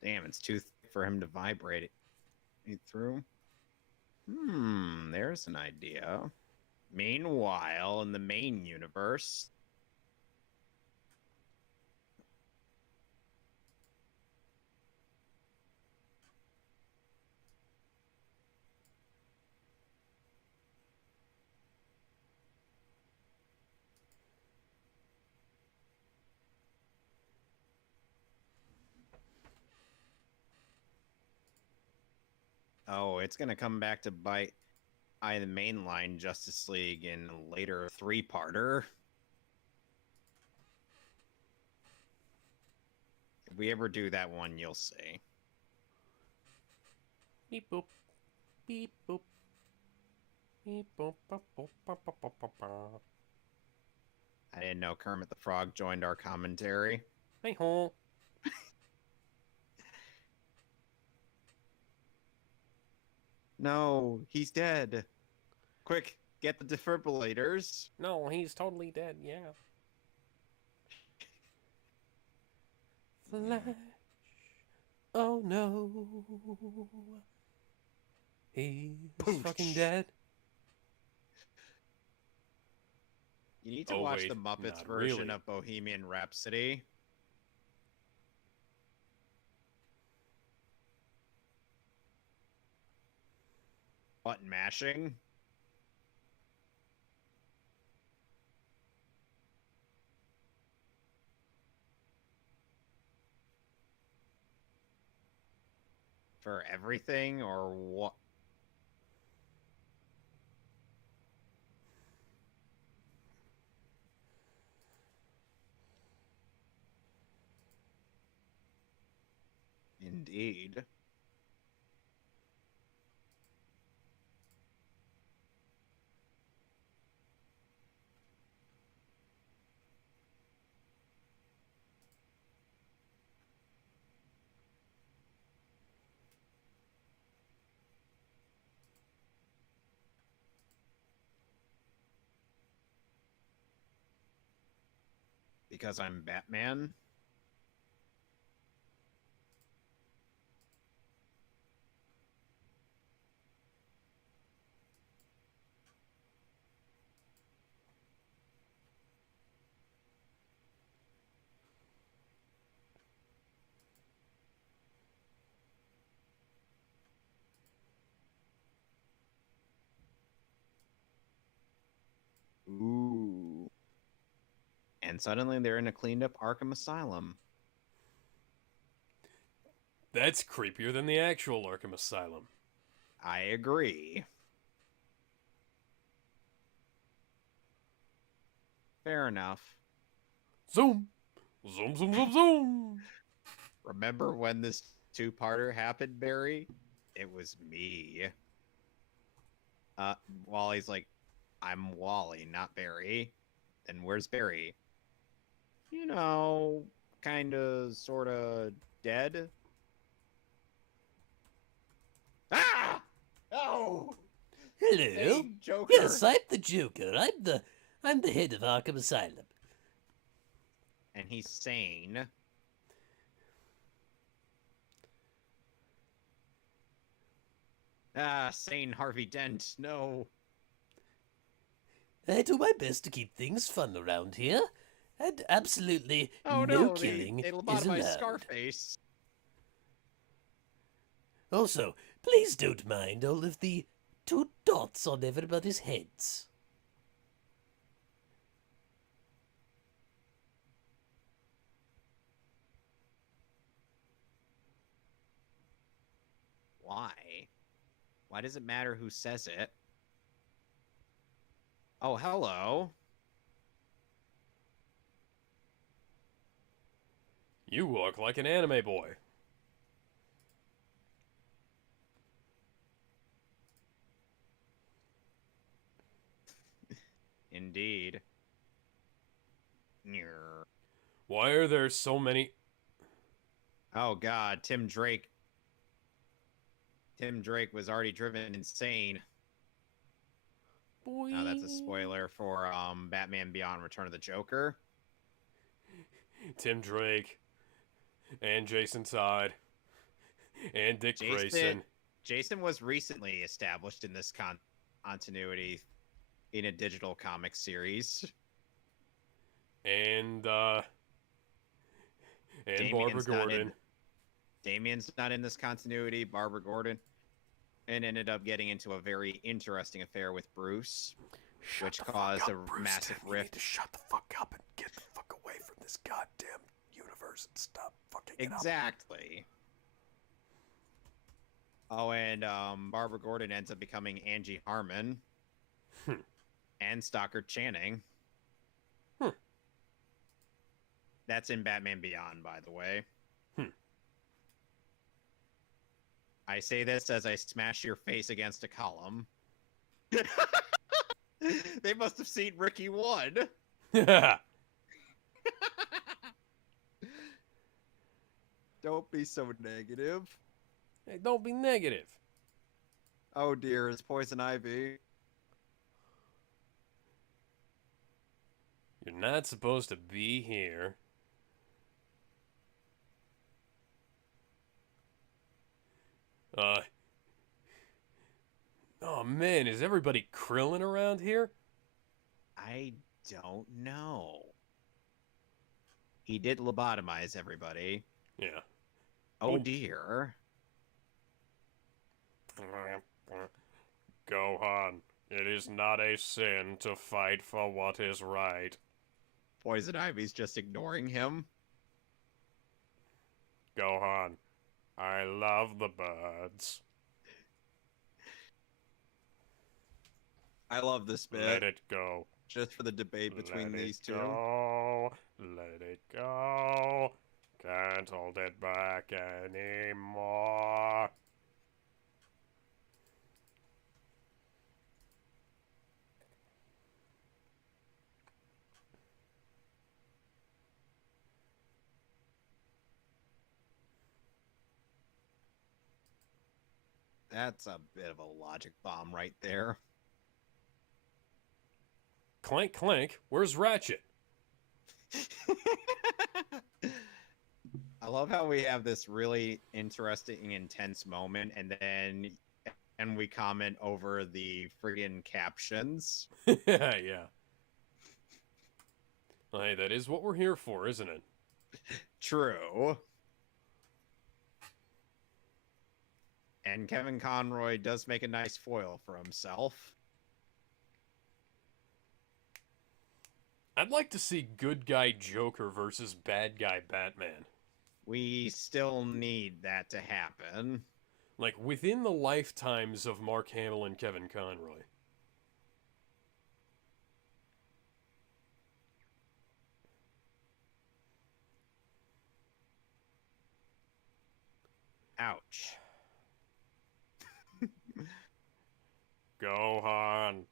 Damn, it's too thick for him to vibrate it through. There's an idea. Meanwhile, in the main universe, oh, it's gonna come back to bite the mainline Justice League in a later three-parter. If we ever do that one, you'll see. Beep boop. Beep boop. Beep boop. Boop, boop, boop, boop, boop, boop, boop. I didn't know Kermit the Frog joined our commentary. Hey ho. No, he's dead. Quick, get the defibrillators. No, he's totally dead, yeah. Flash. Oh no. He's fucking dead. You need to Oh, watch wait, the Muppets not version really. of Bohemian Rhapsody. Button mashing. For everything or what? Indeed. Because I'm Batman. Ooh. And suddenly they're in a cleaned up Arkham Asylum. That's creepier than the actual Arkham Asylum. I agree. Fair enough. Zoom! Zoom, zoom, zoom, zoom! Remember when this two-parter happened, Barry? It was me. Wally's like, I'm Wally, not Barry. Then where's Barry? You know, kinda, sorta dead. Ah! Oh! Hello. Hey, Joker! Yes, I'm the Joker. I'm the head of Arkham Asylum. And he's sane. Ah, sane Harvey Dent, no. I do my best to keep things fun around here, and absolutely Oh no no, killing they is lobotomized allowed. Scarface. Also, please don't mind all of the 2 dots on everybody's heads. Why? Why does it matter who says it? Oh, hello. You look like an anime boy. Indeed. Nyeh. Why are there so many... Oh god, Tim Drake. Tim Drake was already driven insane. Boy. Now that's a spoiler for Batman Beyond Return of the Joker. Tim Drake. And Jason Todd. And Dick Grayson. Jason was recently established in this continuity in a digital comic series. And Barbara Gordon. Damian's not in this continuity. Barbara Gordon. And ended up getting into a very interesting affair with Bruce, which caused a massive rift. You need to shut the fuck up and get the fuck away from this goddamn universe and stop fucking it up. Exactly. Oh, and Barbara Gordon ends up becoming Angie Harmon. And Stockard Channing. That's in Batman Beyond, by the way. I say this as I smash your face against a column. They must have seen Ricky 1. Don't be so negative. Hey, don't be negative. Oh dear, it's Poison Ivy. You're not supposed to be here. Oh man, is everybody Krillin around here? I don't know. He did lobotomize everybody. Yeah. Oh dear. Gohan, it is not a sin to fight for what is right. Poison Ivy's just ignoring him. Gohan, I love the birds. I love this bit. Let it go. Just for the debate between these two. Go. Let it go. Can't hold it back anymore. That's a bit of a logic bomb right there. Clank, clank. Where's Ratchet? I love how we have this really interesting, intense moment, and we comment over the friggin' captions. Yeah. Well, hey, that is what we're here for, isn't it? True. And Kevin Conroy does make a nice foil for himself. I'd like to see good guy Joker versus bad guy Batman. We still need that to happen. Like, within the lifetimes of Mark Hamill and Kevin Conroy. Ouch. Gohan.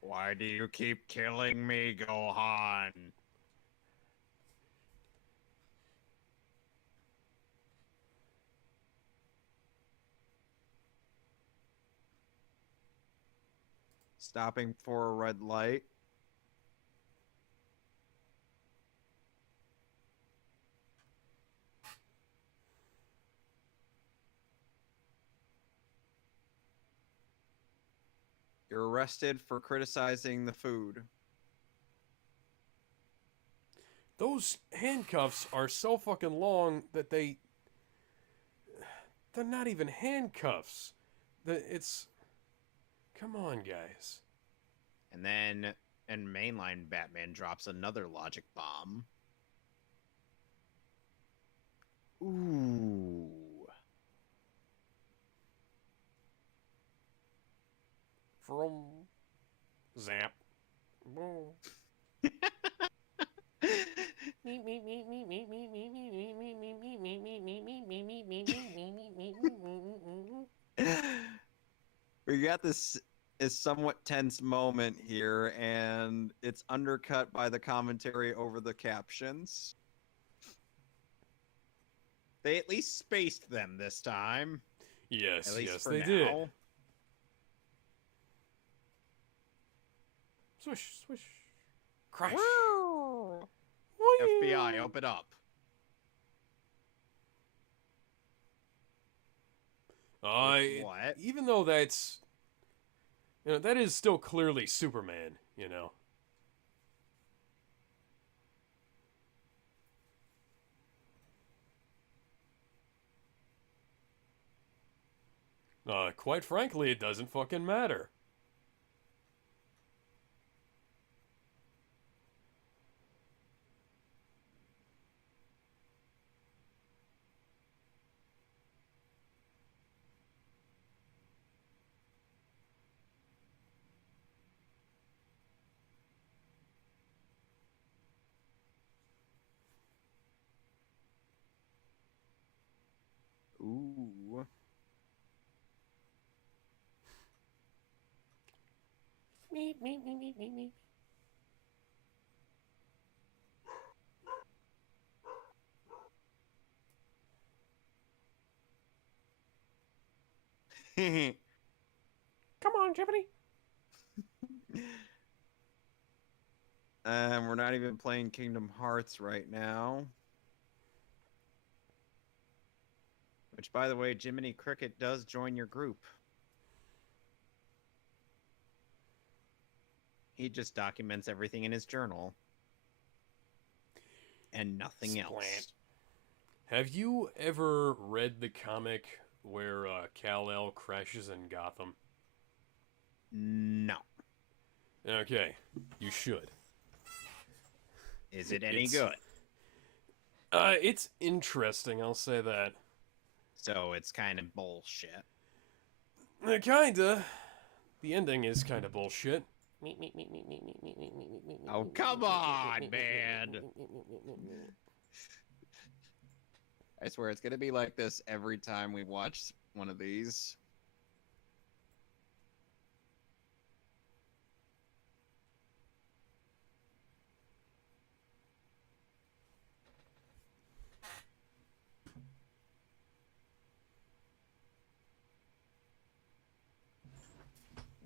Why do you keep killing me, Gohan? Stopping for a red light. You're arrested for criticizing the food. Those handcuffs are so fucking long that they They're not even handcuffs. It's... Come on, guys. And then, and mainline Batman drops another logic bomb. Ooh. From... Zap. We got this is somewhat tense moment here, and it's undercut by the commentary over the captions. They at least spaced them this time. Yes, At least yes, for they now. did. Swish, swish. Crash. FBI, open up. What? Even though that's... that is still clearly Superman, Quite frankly, it doesn't fucking matter. Ooh. Come on, Jiminy. We're not even playing Kingdom Hearts right now. Which, by the way, Jiminy Cricket does join your group. He just documents everything in his journal. And nothing else. Have you ever read the comic where Kal-El crashes in Gotham? No. Okay, you should. Is it any good? It's interesting, I'll say that. So it's kind of bullshit. Kinda. The ending is kinda bullshit. Oh, come on, man. I swear it's going to be like this every time we watch one of these.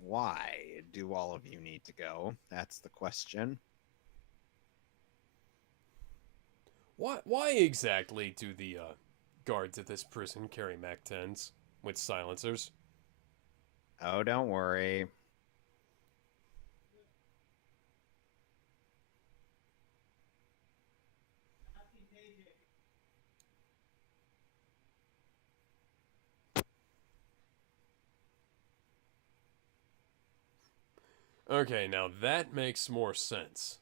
Why do all of you need to go? That's the question. Why exactly do the guards at this prison carry MAC-10s with silencers? Oh, don't worry. Okay, now that makes more sense.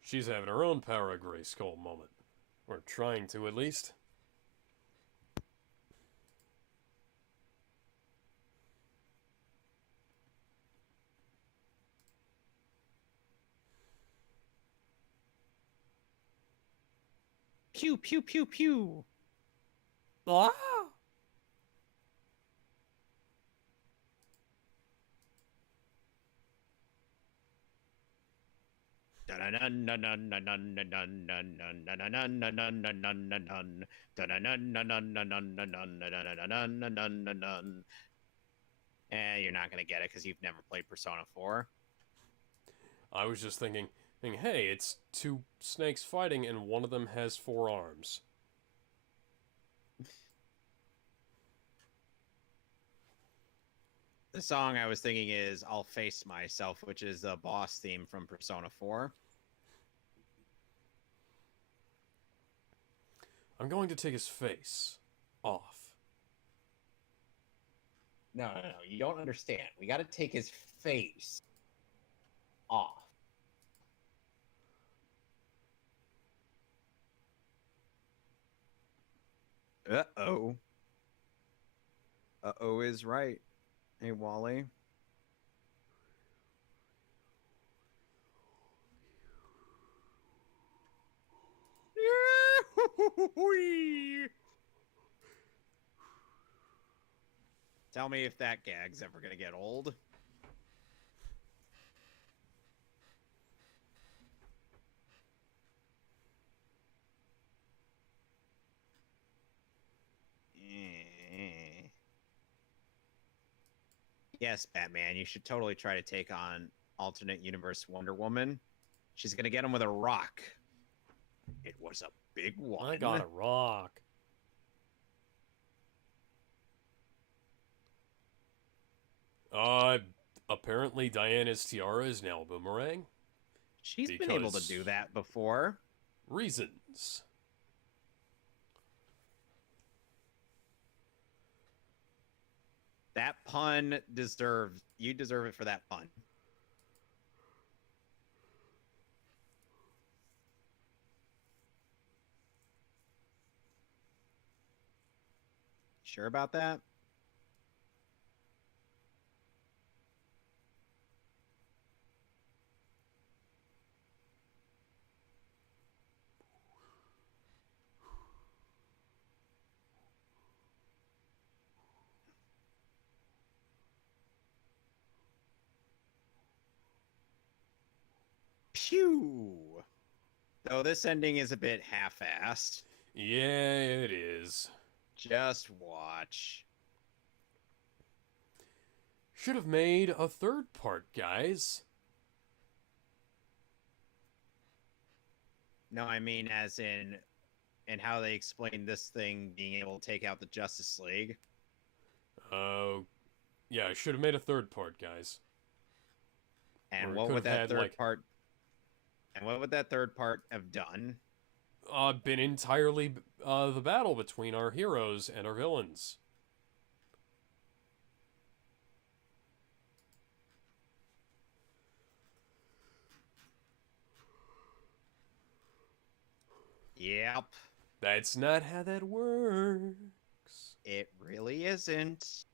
She's having her own Power of Grayskull moment. Or trying to, at least. Pew, pew, pew, pew. Ah! You're not gonna get it because you've never played Persona 4. I was just thinking, hey, it's two snakes fighting and one of them has 4 arms. The song I was thinking is I'll Face Myself, which is the boss theme from Persona 4. I'm going to take his face off. No, no, no. You don't understand. We got to take his face off. Uh-oh. Uh-oh is right. Hey, Wally. Tell me if that gag's ever gonna get old. Yes, Batman, you should totally try to take on alternate universe Wonder Woman. She's gonna get him with a rock. It was a big one. I got a rock. Apparently Diana's tiara is now a boomerang. She's been able to do that before. Reasons. That pun deserved. You deserve it for that pun. Sure about that? Phew. Though this ending is a bit half-assed. Yeah, it is. Just watch. Should have made a third part, guys. No, I mean as in how they explain this thing being able to take out the Justice League. Oh, yeah, I should have made a third part, guys. And Or what could would have that had, third like- part? And what would that third part have done? Been entirely the battle between our heroes and our villains. Yep. That's not how that works. It really isn't.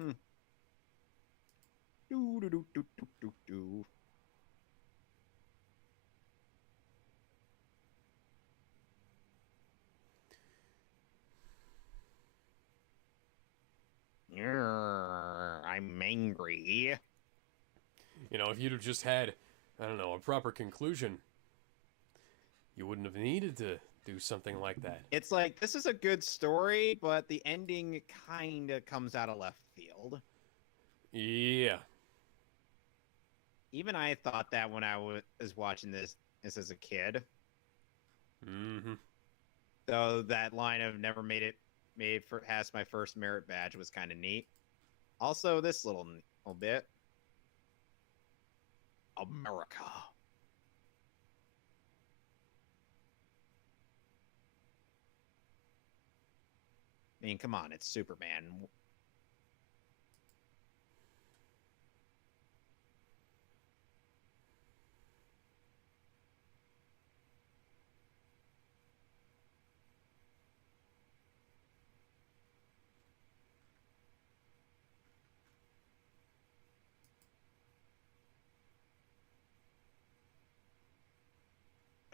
Hmm. Do do do do do do do. I'm angry. You know, if you'd have just had, I don't know, a proper conclusion, you wouldn't have needed to do something like that. It's like, this is a good story, but the ending kind of comes out of left field. Yeah. Even I thought that when I was watching this as a kid. Mm-hmm. Though that line of never made for past my first merit badge was kind of neat. Also, this little bit. America. I mean, come on, it's Superman.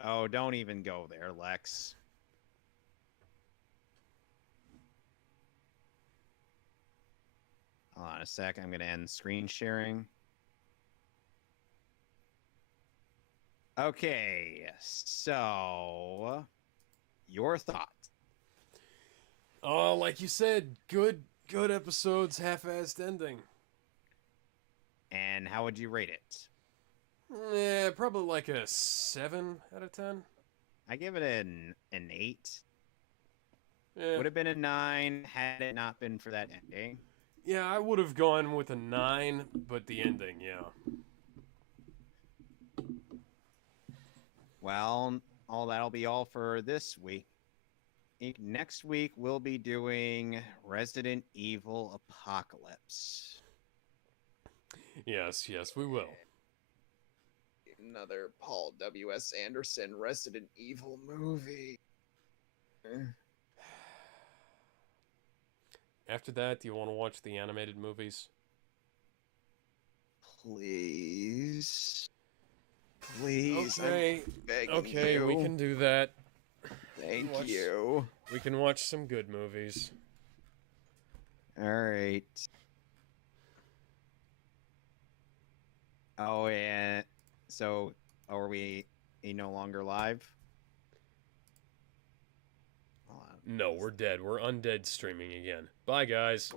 Oh, don't even go there, Lex. Hold on a sec. I'm going to end screen sharing. Okay, so your thoughts? Oh, like you said, good episodes, half-assed ending. And how would you rate it? Yeah, probably like a 7 out of 10. I give it an 8. Yeah, Would have been a 9 had it not been for that ending. yeah, I would have gone with a 9, but the ending, yeah. Well, all that'll be all for this week. Next week we'll be doing Resident Evil Apocalypse. Yes, yes, we will. Another Paul W.S. Anderson Resident Evil movie. After that, do you want to watch the animated movies? Please. Please. Okay, I'm begging okay, you. we can do that. Thank watch- you. We can watch some good movies. All right. Oh, and so are we no longer live? Hold on. No, we're dead. We're undead streaming again. Bye, guys.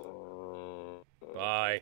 Bye.